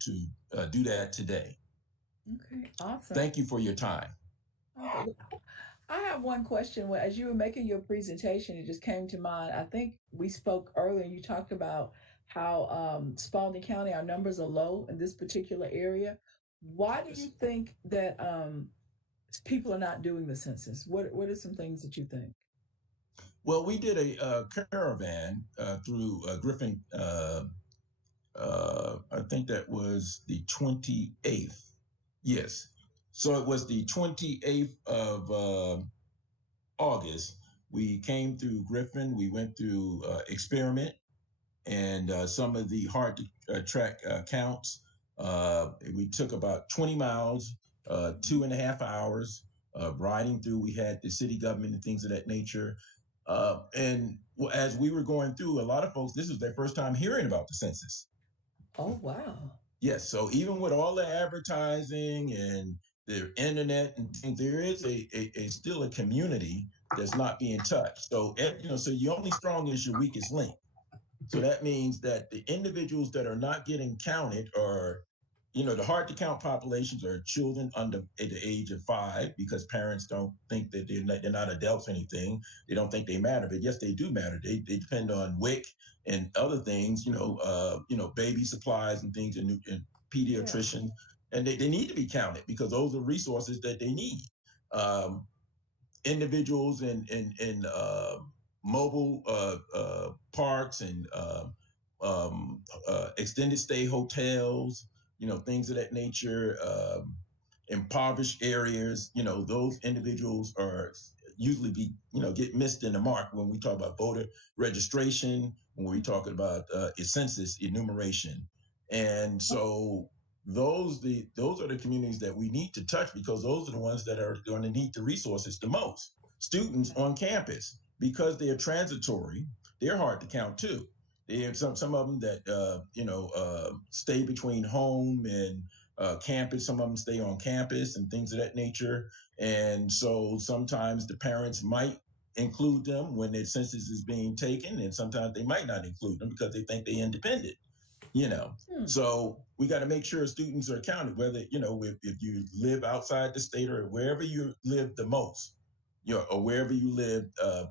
do that today. Okay, awesome. Thank you for your time. Okay. I have one question. As you were making your presentation, it just came to mind. I think we spoke earlier, and you talked about how Spalding County, our numbers are low in this particular area. Why do you think that people are not doing the census? What are some things that you think? Well, we did a caravan through Griffin. I think that was the 28th. Yes. So it was the 28th of August. We came through Griffin. We went through Experiment and some of the hard to track counts. We took about 20 miles, 2.5 hours riding through. We had the city government and things of that nature. And as we were going through, a lot of folks, this was their first time hearing about the census. Oh, wow. Yes. So even with all the advertising and the internet and things, there is a still a community that's not being touched. So, so you're only strong as your weakest link. So that means that the individuals that are not getting counted are, the hard to count populations are children under the age of 5, because parents don't think that they're not adults or anything. They don't think they matter, but yes, they do matter. They depend on WIC and other things, baby supplies and things, and pediatricians, and they need to be counted because those are resources that they need. Individuals in mobile parks and extended stay hotels, things of that nature, impoverished areas, those individuals are usually get missed in the mark when we talk about voter registration, when we talk about census enumeration. And so those are the communities that we need to touch, because those are the ones that are going to need the resources the most. Students on campus, because they are transitory, they're hard to count too. They have some of them that stay between home and campus. Some of them stay on campus and things of that nature. And so sometimes the parents might include them when their census is being taken, and sometimes they might not include them because they think they're independent. So we got to make sure students are counted, whether, if you live outside the state or wherever you live the most, or wherever you live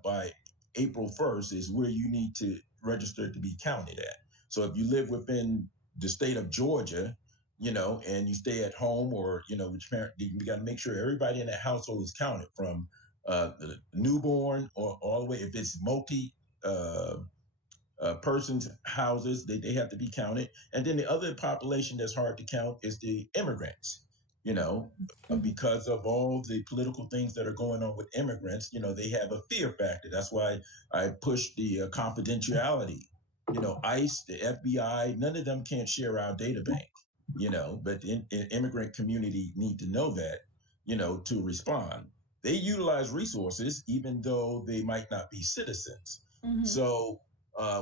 by April 1st is where you need to register to be counted at. So if you live within the state of Georgia, and you stay at home, or, with your parent, you got to make sure everybody in that household is counted, from the newborn or all the way, if it's multi persons' houses, they have to be counted. And then the other population that's hard to count is the immigrants, because of all the political things that are going on with immigrants. They have a fear factor. That's why I push the confidentiality. ICE, the FBI, none of them can't share our data bank, but the immigrant community need to know that, to respond. They utilize resources, even though they might not be citizens. Mm-hmm. So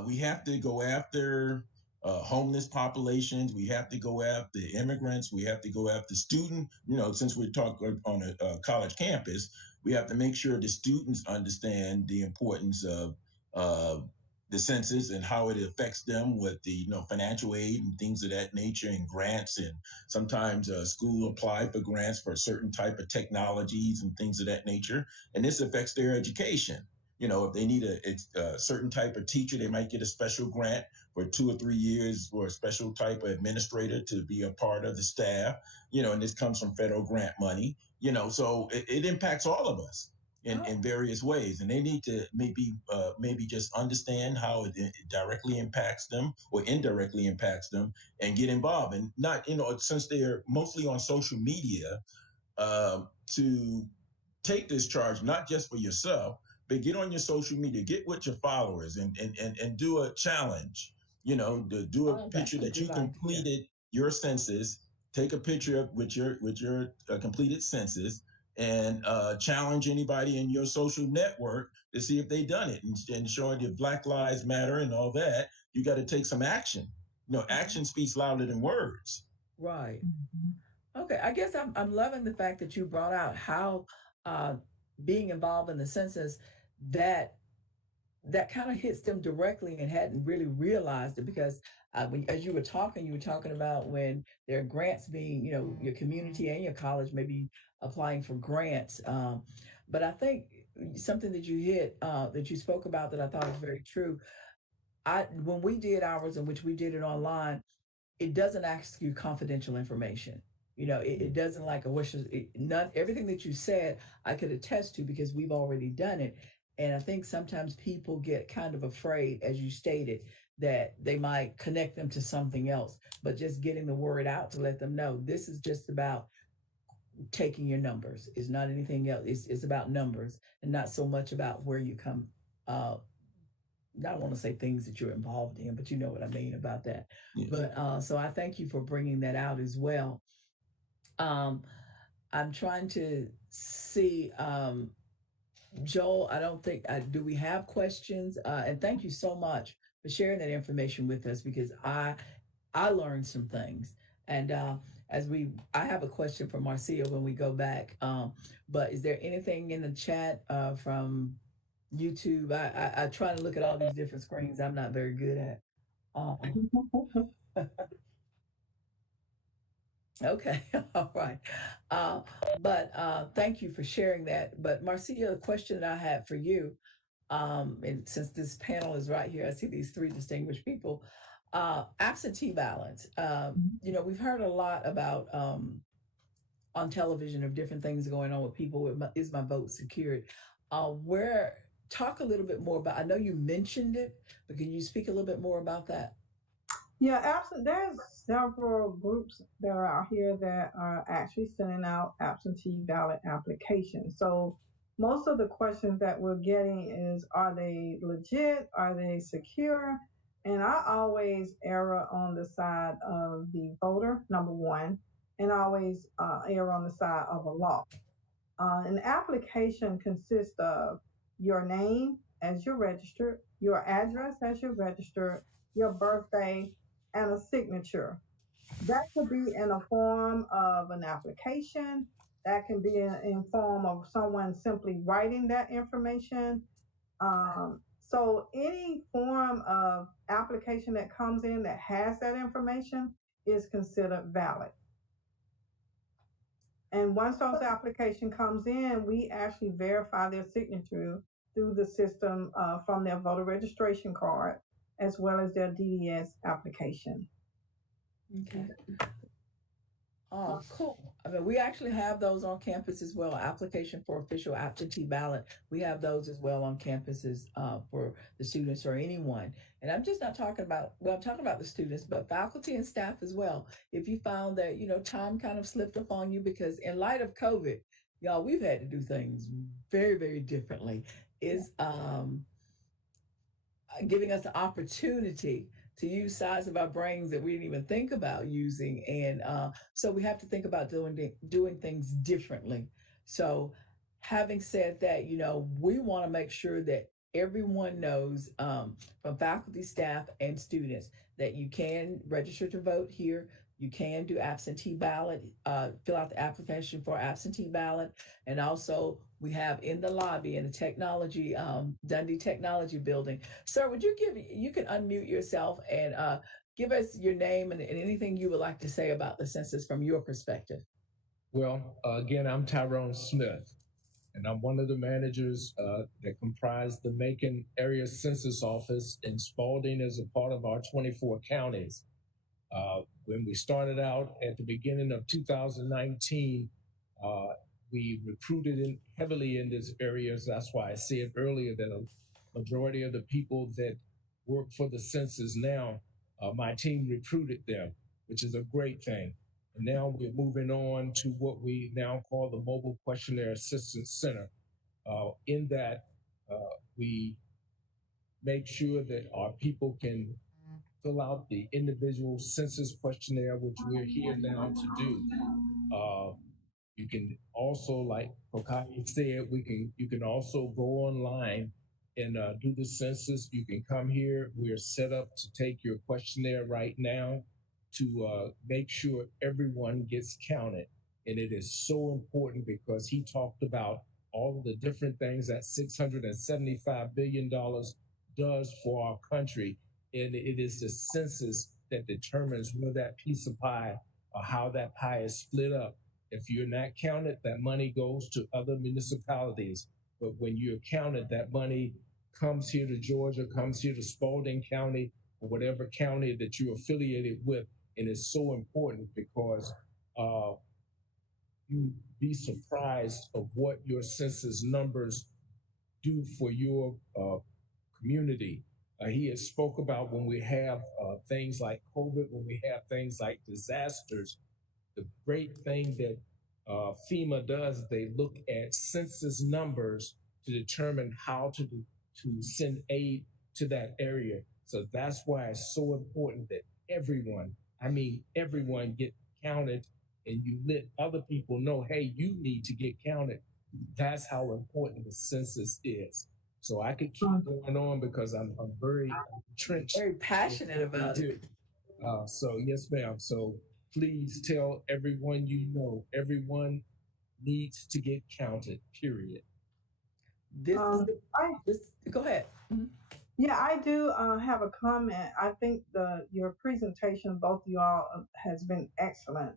we have to go after homeless populations. We have to go after immigrants. We have to go after students. Since we're talking on a college campus, we have to make sure the students understand the importance of the census and how it affects them with the financial aid and things of that nature, and grants. And sometimes school apply for grants for certain type of technologies and things of that nature, and this affects their education. If they need a certain type of teacher, they might get a special grant for 2 or 3 years for a special type of administrator to be a part of the staff, and this comes from federal grant money, so it impacts all of us in various ways. And they need to maybe just understand how it directly impacts them or indirectly impacts them, and get involved. And not, since they're mostly on social media, to take this charge, not just for yourself, but get on your social media, get with your followers, and do a challenge, do a Oh, that's picture a that you good idea. completed your census, take a picture of with your completed census, and challenge anybody in your social network to see if they done it, and showing you Black Lives Matter and all that. You got to take some action. Action speaks louder than words. Right. Okay. I guess I'm loving the fact that you brought out how uh, being involved in the census that that kind of hits them directly and hadn't really realized it because as you were talking about when there are grants being, your community and your college may be applying for grants. But I think something that you hit, that you spoke about that I thought was very true. When we did ours, in which we did it online, it doesn't ask you confidential information. It doesn't like a wish. Not everything that you said I could attest to because we've already done it. And I think sometimes people get kind of afraid, as you stated, that they might connect them to something else. But just getting the word out to let them know this is just about taking your numbers. It's not anything else. It's about numbers and not so much about where you come. Uh, I don't want to say things that you're involved in, but you know what I mean about that. Yeah. But so I thank you for bringing that out as well. Um, I'm trying to see, Joel. I don't think do we have questions? And thank you so much for sharing that information with us because I learned some things. And I have a question for Marcia when we go back. But is there anything in the chat from YouTube? I try to look at all these different screens. I'm not very good at. Okay, all right. But thank you for sharing that. But Marcia, the question that I had for you, and since this panel is right here, I see these three distinguished people. Absentee ballots. We've heard a lot about on television of different things going on with people. Is my vote secured? Where talk a little bit more about? I know you mentioned it, but can you speak a little bit more about that? Yeah, there's several groups that are out here that are actually sending out absentee ballot applications. So most of the questions that we're getting is, are they legit? Are they secure? And I always err on the side of the voter, number one, and always err on the side of a law. An application consists of your name as you're registered, your address as you're registered, your birthday, and a signature. That could be in a form of an application. That can be in form of someone simply writing that information. So any form of application that comes in that has that information is considered valid. And once those application comes in, we actually verify their signature through the system from their voter registration card as well as their DDS application. Okay. Oh, cool. I mean, we actually have those on campus as well. Application for official absentee ballot. We have those as well on campuses for the students or anyone. And I'm just not talking about, well, I'm talking about the students, but faculty and staff as well. If you found that, time kind of slipped up on you because in light of COVID, y'all, we've had to do things very, very differently. Is giving us the opportunity to use sides of our brains that we didn't even think about using. And so we have to think about doing things differently. So having said that, we want to make sure that everyone knows from faculty, staff, and students that you can register to vote here. You can do absentee ballot, fill out the application for absentee ballot. And also we have in the lobby in the technology, Dundee Technology Building. Sir, you can unmute yourself and give us your name and anything you would like to say about the census from your perspective. Well, again, I'm Tyrone Smith, and I'm one of the managers that comprise the Macon Area Census Office in Spalding as a part of our 24 counties. When we started out at the beginning of 2019, we recruited heavily in this area. So that's why I said earlier that a majority of the people that work for the census now, my team recruited them, which is a great thing. And now we're moving on to what we now call the Mobile Questionnaire Assistance Center. In that, we make sure that our people can fill out the individual census questionnaire, which we're here now to do. You can also, like Kokai said, you can also go online and do the census. You can come here. We're set up to take your questionnaire right now to make sure everyone gets counted. And it is so important because he talked about all of the different things that $675 billion does for our country. And it is the census that determines where that piece of pie or how that pie is split up. If you're not counted, that money goes to other municipalities. But when you're counted, that money comes here to Georgia, comes here to Spalding County, or whatever county that you're affiliated with. And it's so important because you'd be surprised of what your census numbers do for your community. He has spoke about when we have things like COVID, when we have things like disasters, the great thing that FEMA does, they look at census numbers to determine how to send aid to that area. So that's why it's so important that everyone, I mean, everyone get counted and you let other people know, hey, you need to get counted. That's how important the census is. So I could keep going on because I'm very entrenched. Very passionate about it. So yes, ma'am. So please tell everyone you know, everyone needs to get counted, period. Go ahead. Mm-hmm. Yeah, I do have a comment. I think your presentation, both of you all, has been excellent.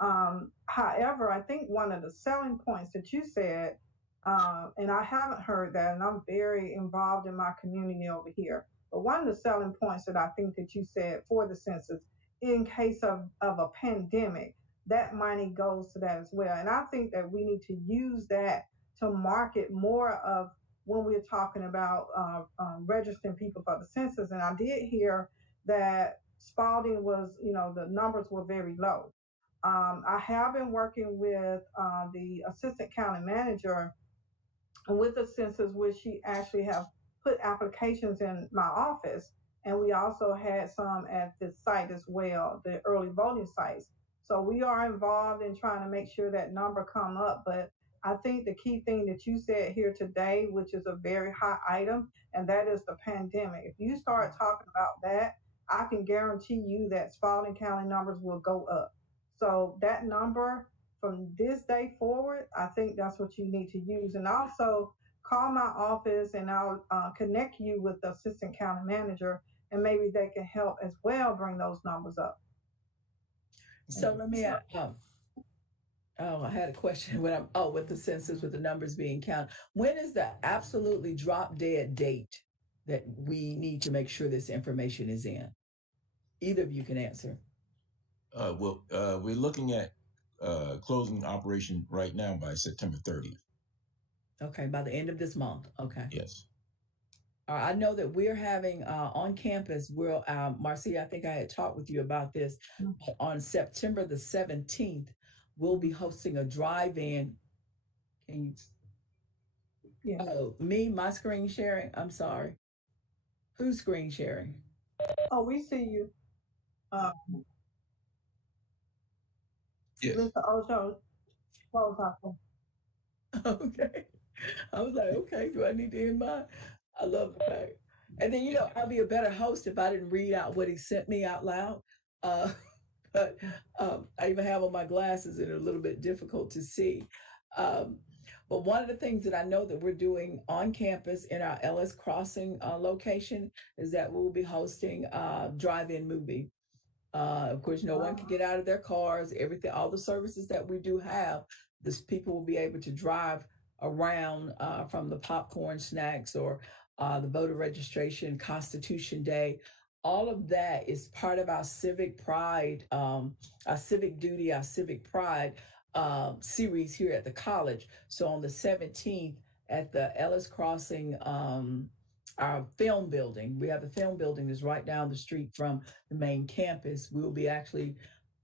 However, I think one of the selling points that you said, and I haven't heard that, and I'm very involved in my community over here. But one of the selling points that I think that you said for the census, in case of a pandemic, that money goes to that as well. And I think that we need to use that to market more of when we're talking about registering people for the census. And I did hear that Spalding was, the numbers were very low. I have been working with the assistant county manager with the census, which she actually have put applications in my office. And we also had some at the site as well, the early voting sites. So we are involved in trying to make sure that number come up. But I think the key thing that you said here today, which is a very hot item, and that is the pandemic. If you start talking about that, I can guarantee you that Spalding County numbers will go up. So that number from this day forward, I think that's what you need to use. And also call my office and I'll connect you with the assistant county manager, and maybe they can help as well bring those numbers up. So let me I had a question with the census, with the numbers being counted. When is the absolutely drop dead date that we need to make sure this information is in? Either of you can answer. We're looking at closing operation right now by September 30th. Okay, by the end of this month. Okay. Yes. I know that we're having on campus, Marcia, I think I had talked with you about this. On September the 17th, we'll be hosting a drive-in. Can you? Yeah. Oh, my screen sharing? I'm sorry. Who's screen sharing? Oh, we see you. Yes. Mr. Ocho, close our phone. Okay. I was like, okay, do I need to end mine? I love the fact. And then, I'd be a better host if I didn't read out what he sent me out loud. But I even have on my glasses and they're a little bit difficult to see. But one of the things that I know that we're doing on campus in our Ellis Crossing location is that we'll be hosting a drive-in movie. Of course, no one can get out of their cars. Everything, all the services that we do have, people will be able to drive around from the popcorn snacks or the voter registration, Constitution Day. All of that is part of our civic pride, our civic duty, our civic pride series here at the college. So on the 17th at the Ellis Crossing, our film building, we have a film building that's right down the street from the main campus. We'll be actually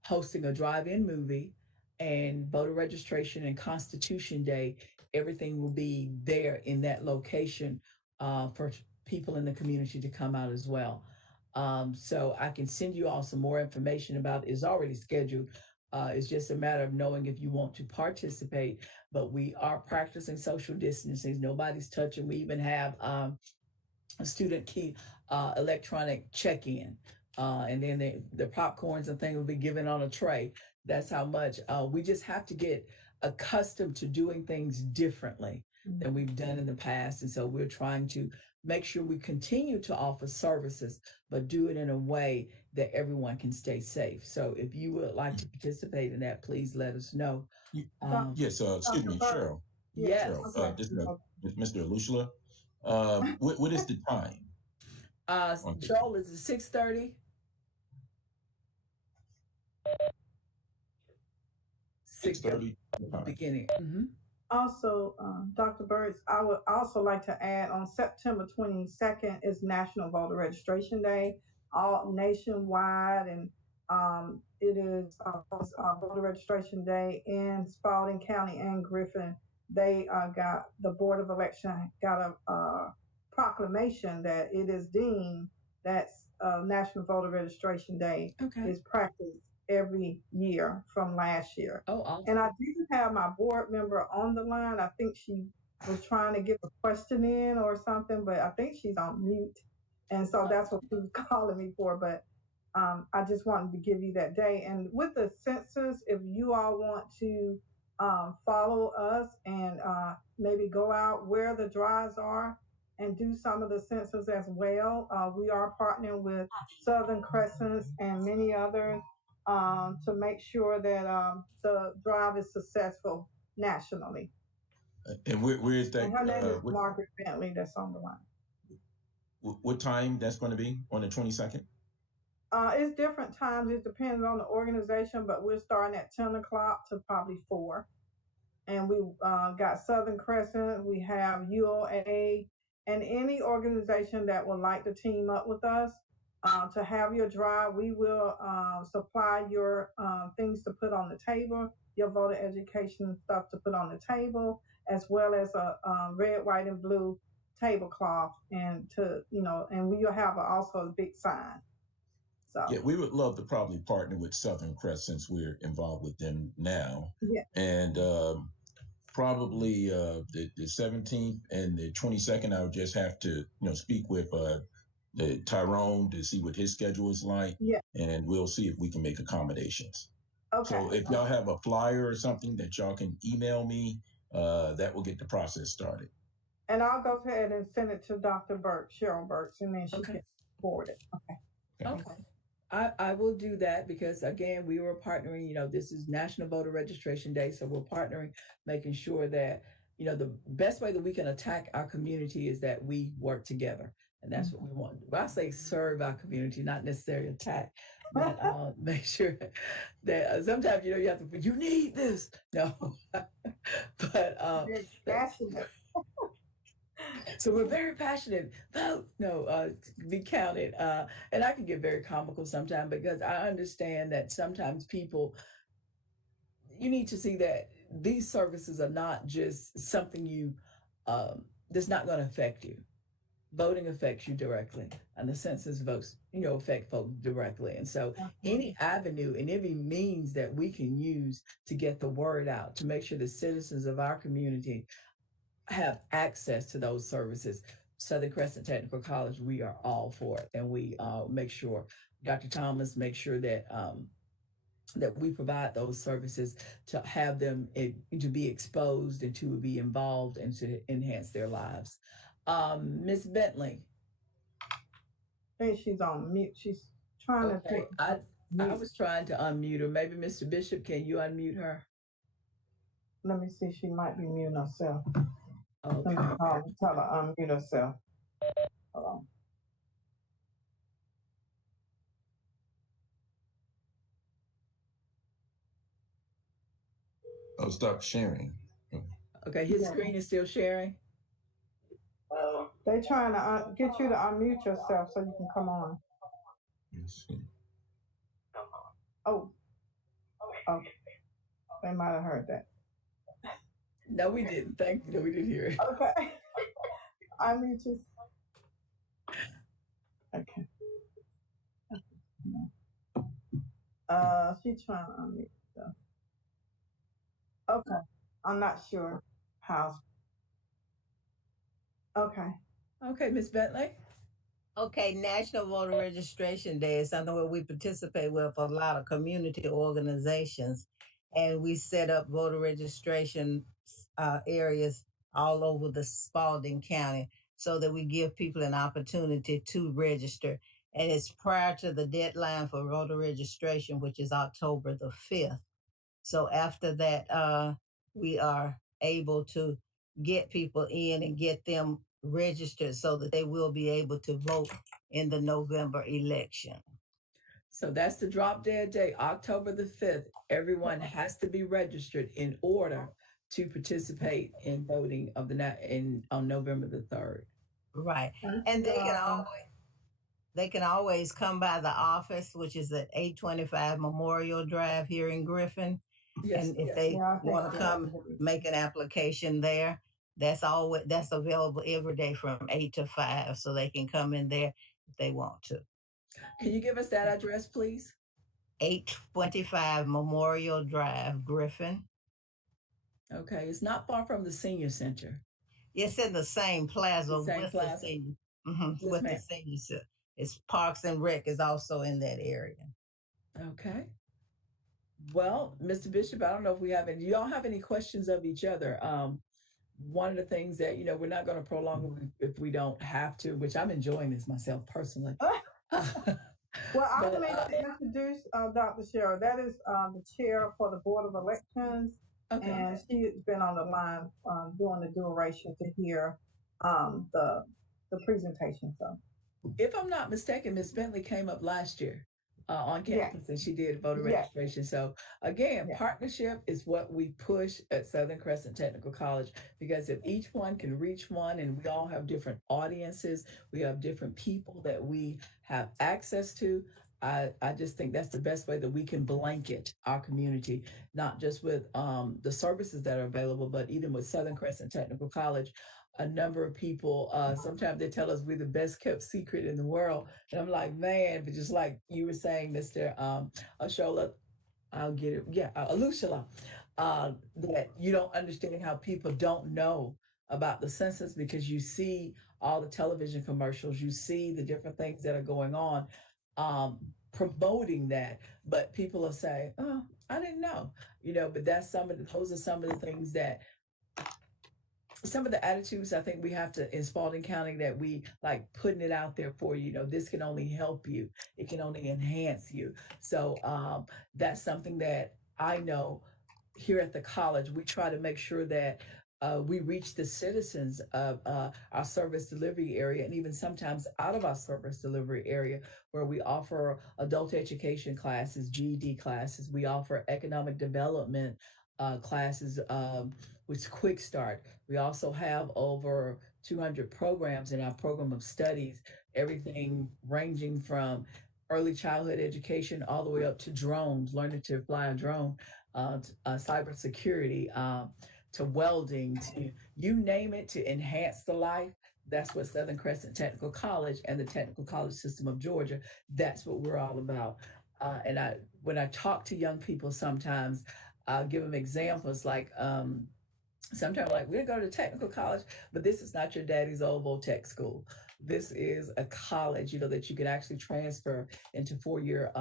hosting a drive-in movie, and voter registration and Constitution Day. Everything will be there in that location for people in the community to come out as well. So I can send you all some more information about it. It's already scheduled. It's just a matter of knowing if you want to participate. But we are practicing social distancing. Nobody's touching. We even have a student key electronic check-in. And then the popcorns and things will be given on a tray. That's how much we just have to get accustomed to doing things differently than we've done in the past. And so we're trying to make sure we continue to offer services, but do it in a way that everyone can stay safe. So if you would like to participate in that, please let us know. Yes, excuse me, Cheryl. Yes. Cheryl, this is Mr. Alushla. What is the time? Joel, is it 6:30? 6:30 beginning. Also, Dr. Burks, I would also like to add on September 22nd is National Voter Registration Day, all nationwide, and it is Voter Registration Day in Spalding County and Griffin. They got, the Board of Election got a proclamation that it is deemed that National Voter Registration Day is practiced every year from last year. Oh, awesome. And I didn't have my board member on the line. I think she was trying to get a question in or something, but I think she's on mute. And so that's what she was calling me for. But I just wanted to give you that day. And with the census, if you all want to follow us and maybe go out where the drives are and do some of the census as well, we are partnering with Southern Crescents and many others to make sure that the drive is successful nationally. And where is that? And her name is Margaret Bentley that's on the line. What time that's going to be on the 22nd? It's different times. It depends on the organization, but we're starting at 10 o'clock to probably 4. And we got Southern Crescent, we have UOA, and any organization that would like to team up with us to have your drive. We will supply your things to put on the table, your voter education stuff to put on the table, as well as a red, white, and blue tablecloth, and and we will have also a big sign. So yeah, we would love to probably partner with Southern Crest since we're involved with them now. Yeah. And probably the 17th and the 22nd, I would just have to speak with the Tyrone to see what his schedule is like. Yeah. And we'll see if we can make accommodations. Okay. So if y'all have a flyer or something that y'all can email me, that will get the process started. And I'll go ahead and send it to Dr. Burks, Cheryl Burks, and then she can forward it. Okay. I will do that because, again, we were partnering, this is National Voter Registration Day. So we're partnering, making sure that, the best way that we can attack our community is that we work together. And that's what we want. Well, I say serve our community, not necessarily attack, but make sure that sometimes, you have to, you need this. No, but so we're very passionate. Vote, no, be counted. And I can get very comical sometimes because I understand that sometimes people, you need to see that these services are not just something that's not going to affect you. Voting affects you directly, and the census votes, affect folks directly. And so any avenue and any means that we can use to get the word out, to make sure the citizens of our community have access to those services. Southern Crescent Technical College, we are all for it. And we make sure, Dr. Thomas, make sure that that we provide those services to have them to be exposed and to be involved and to enhance their lives. Ms. Bentley. I think she's on mute. She's trying to take. I was trying to unmute her. Maybe Mr. Bishop, can you unmute her? Let me see. She might be muting herself. Okay. Tell her unmute herself. Hold on. Oh, stop sharing. Okay, his screen is still sharing. They're trying to get you to unmute yourself so you can come on. Let's see. Oh, okay. They might have heard that. No, we didn't. Thank you. No, we didn't hear it. Okay. Unmute you. Okay. She's trying to unmute stuff. Okay. I'm not sure how. Okay. Okay, Ms. Bentley. Okay, National Voter Registration Day is something where we participate with a lot of community organizations, and we set up voter registration areas all over the Spalding County so that we give people an opportunity to register. And it's prior to the deadline for voter registration, which is October the 5th. So after that, we are able to get people in and get them registered so that they will be able to vote in the November election. So that's the drop dead date, October the 5th. Everyone has to be registered in order to participate in voting of on November the 3rd. Right. And they can always come by the office, which is at 825 Memorial Drive here in Griffin. Yes, And if yes. they want to come make an application there, that's available every day from 8 to 5. So they can come in there if they want to. Can you give us that address, please? 825 Memorial Drive, Griffin. Okay, it's not far from the senior center. It's in the same plaza The same with plaza? the senior. Yes, with ma'am. the senior center. It's Parks and Rec is also in that area. Okay. Well, Mr. Bishop, I don't know if we have any. Do y'all have any questions of each other? One of the things that, we're not going to prolong if we don't have to, which I'm enjoying this myself personally. Well, I would like to introduce Dr. Cheryl. That is the chair for the Board of Elections. Okay. And she has been on the line during the duration to hear the presentation. So, if I'm not mistaken, Ms. Bentley came up last year on campus, and she did voter registration. So again, partnership is what we push at Southern Crescent Technical College, because if each one can reach one, and we all have different audiences, we have different people that we have access to. I just think that's the best way that we can blanket our community, not just with the services that are available, but even with Southern Crescent Technical College. A number of people, sometimes they tell us we're the best kept secret in the world. And I'm like, man, but just like you were saying, Mr. Ashola, I'll get it. Yeah, Alushala, that you don't understand how people don't know about the census, because you see all the television commercials, you see the different things that are going on, promoting that, but people will say, oh, I didn't know, but those are some of the things that, some of the attitudes I think we have to in Spalding County, that we like putting it out there for you. This can only help you. It can only enhance you. So that's something that I know here at the college, we try to make sure that we reach the citizens of our service delivery area, and even sometimes out of our service delivery area, where we offer adult education classes, GED classes. We offer economic development classes, which Quick Start. We also have over 200 programs in our program of studies, everything ranging from early childhood education all the way up to drones, learning to fly a drone, cybersecurity, to welding, to you name it, to enhance the life. That's what Southern Crescent Technical College and the Technical College System of Georgia, that's what we're all about. And when I talk to young people, sometimes I'll give them examples like, sometimes like, we'll go to technical college, but this is not your daddy's old tech school. This is a college, that you can actually transfer into four-year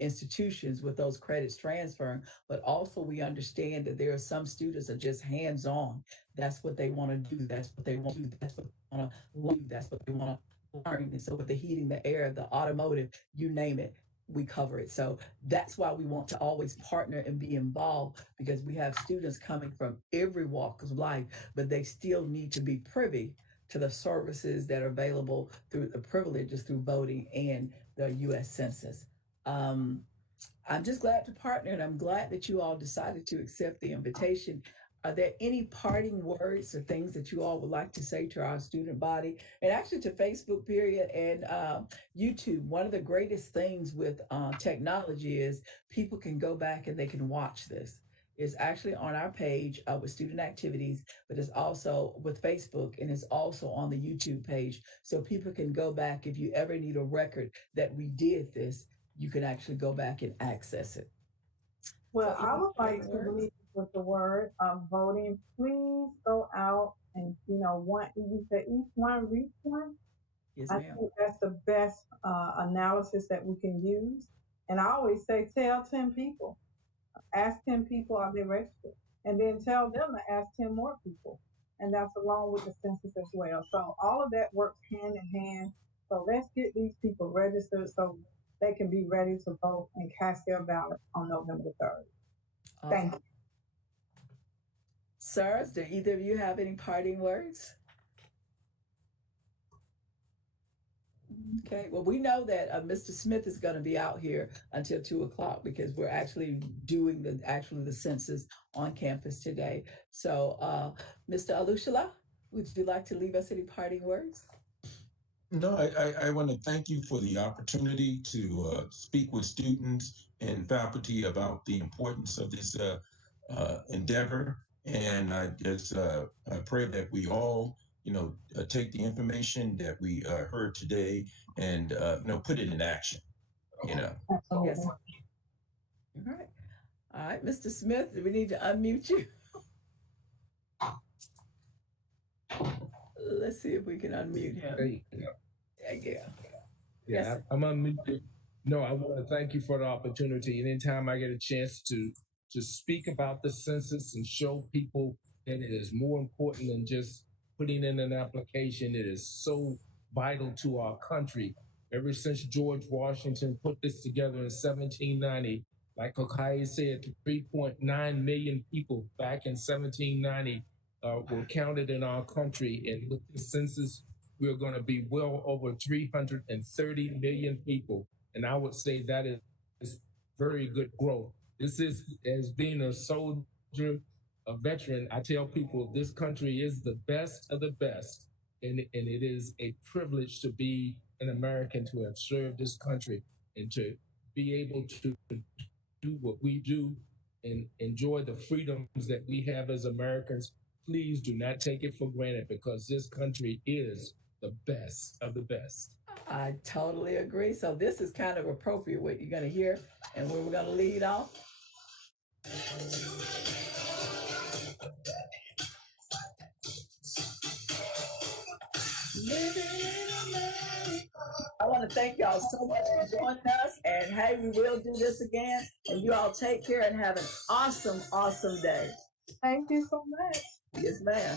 institutions with those credits transferring. But also we understand that there are some students that are just hands-on. That's what they want to do. That's what they want to do. That's what they want to learn. That's what they want to learn. And so with the heating, the air, the automotive, you name it, we cover it. So that's why we want to always partner and be involved, because we have students coming from every walk of life, but they still need to be privy to the services that are available through the privileges through voting and the U.S. Census. I'm just glad to partner, and I'm glad that you all decided to accept the invitation. Are there any parting words or things that you all would like to say to our student body, and actually to Facebook period and YouTube? One of the greatest things with technology is people can go back and they can watch this. It's actually on our page with student activities, but it's also with Facebook, and it's also on the YouTube page. So people can go back if you ever need a record that we did this. you can actually go back and access it. Well, So, I would like to words? leave with the word of voting. Please go out and, you said each one reach one. Yes, I ma'am. think that's the best analysis that we can use. And I always say, tell 10 people, ask 10 people, are they registered? And then tell them to ask 10 more people. And that's along with the census as well. So all of that works hand in hand. So let's get these people registered so they can be ready to vote and cast their ballot on November the 3rd. Thank you. Sirs, do either of you have any parting words? Okay, well, we know that Mr. Smith is going to be out here until 2:00 because we're actually doing the census on campus today. So, Mr. Alushala, would you like to leave us any parting words? No, I want to thank you for the opportunity to speak with students and faculty about the importance of this endeavor. And I just I pray that we all, take the information that we heard today and, put it in action, Yes. All right. All right, Mr. Smith, we need to unmute you. Let's see if we can unmute him. Hey, Yeah. yeah, I'm unmuted. No, I want to thank you for the opportunity. Anytime I get a chance to speak about the census and show people that it is more important than just putting in an application, it is so vital to our country. Ever since George Washington put this together in 1790, like Kokai said, 3.9 million people back in 1790 were counted in our country. And with the census, we're going to be well over 330 million people. And I would say that is very good growth. This is, as being a soldier, a veteran, I tell people this country is the best of the best. And it is a privilege to be an American, to have served this country and to be able to do what we do and enjoy the freedoms that we have as Americans. Please do not take it for granted, because this country is the best of the best. I totally agree. So this is kind of appropriate what you're going to hear and where we're going to lead off. I want to thank y'all so much for joining us. And hey, we will do this again. And you all take care and have an awesome, awesome day. Thank you so much. Yes, ma'am.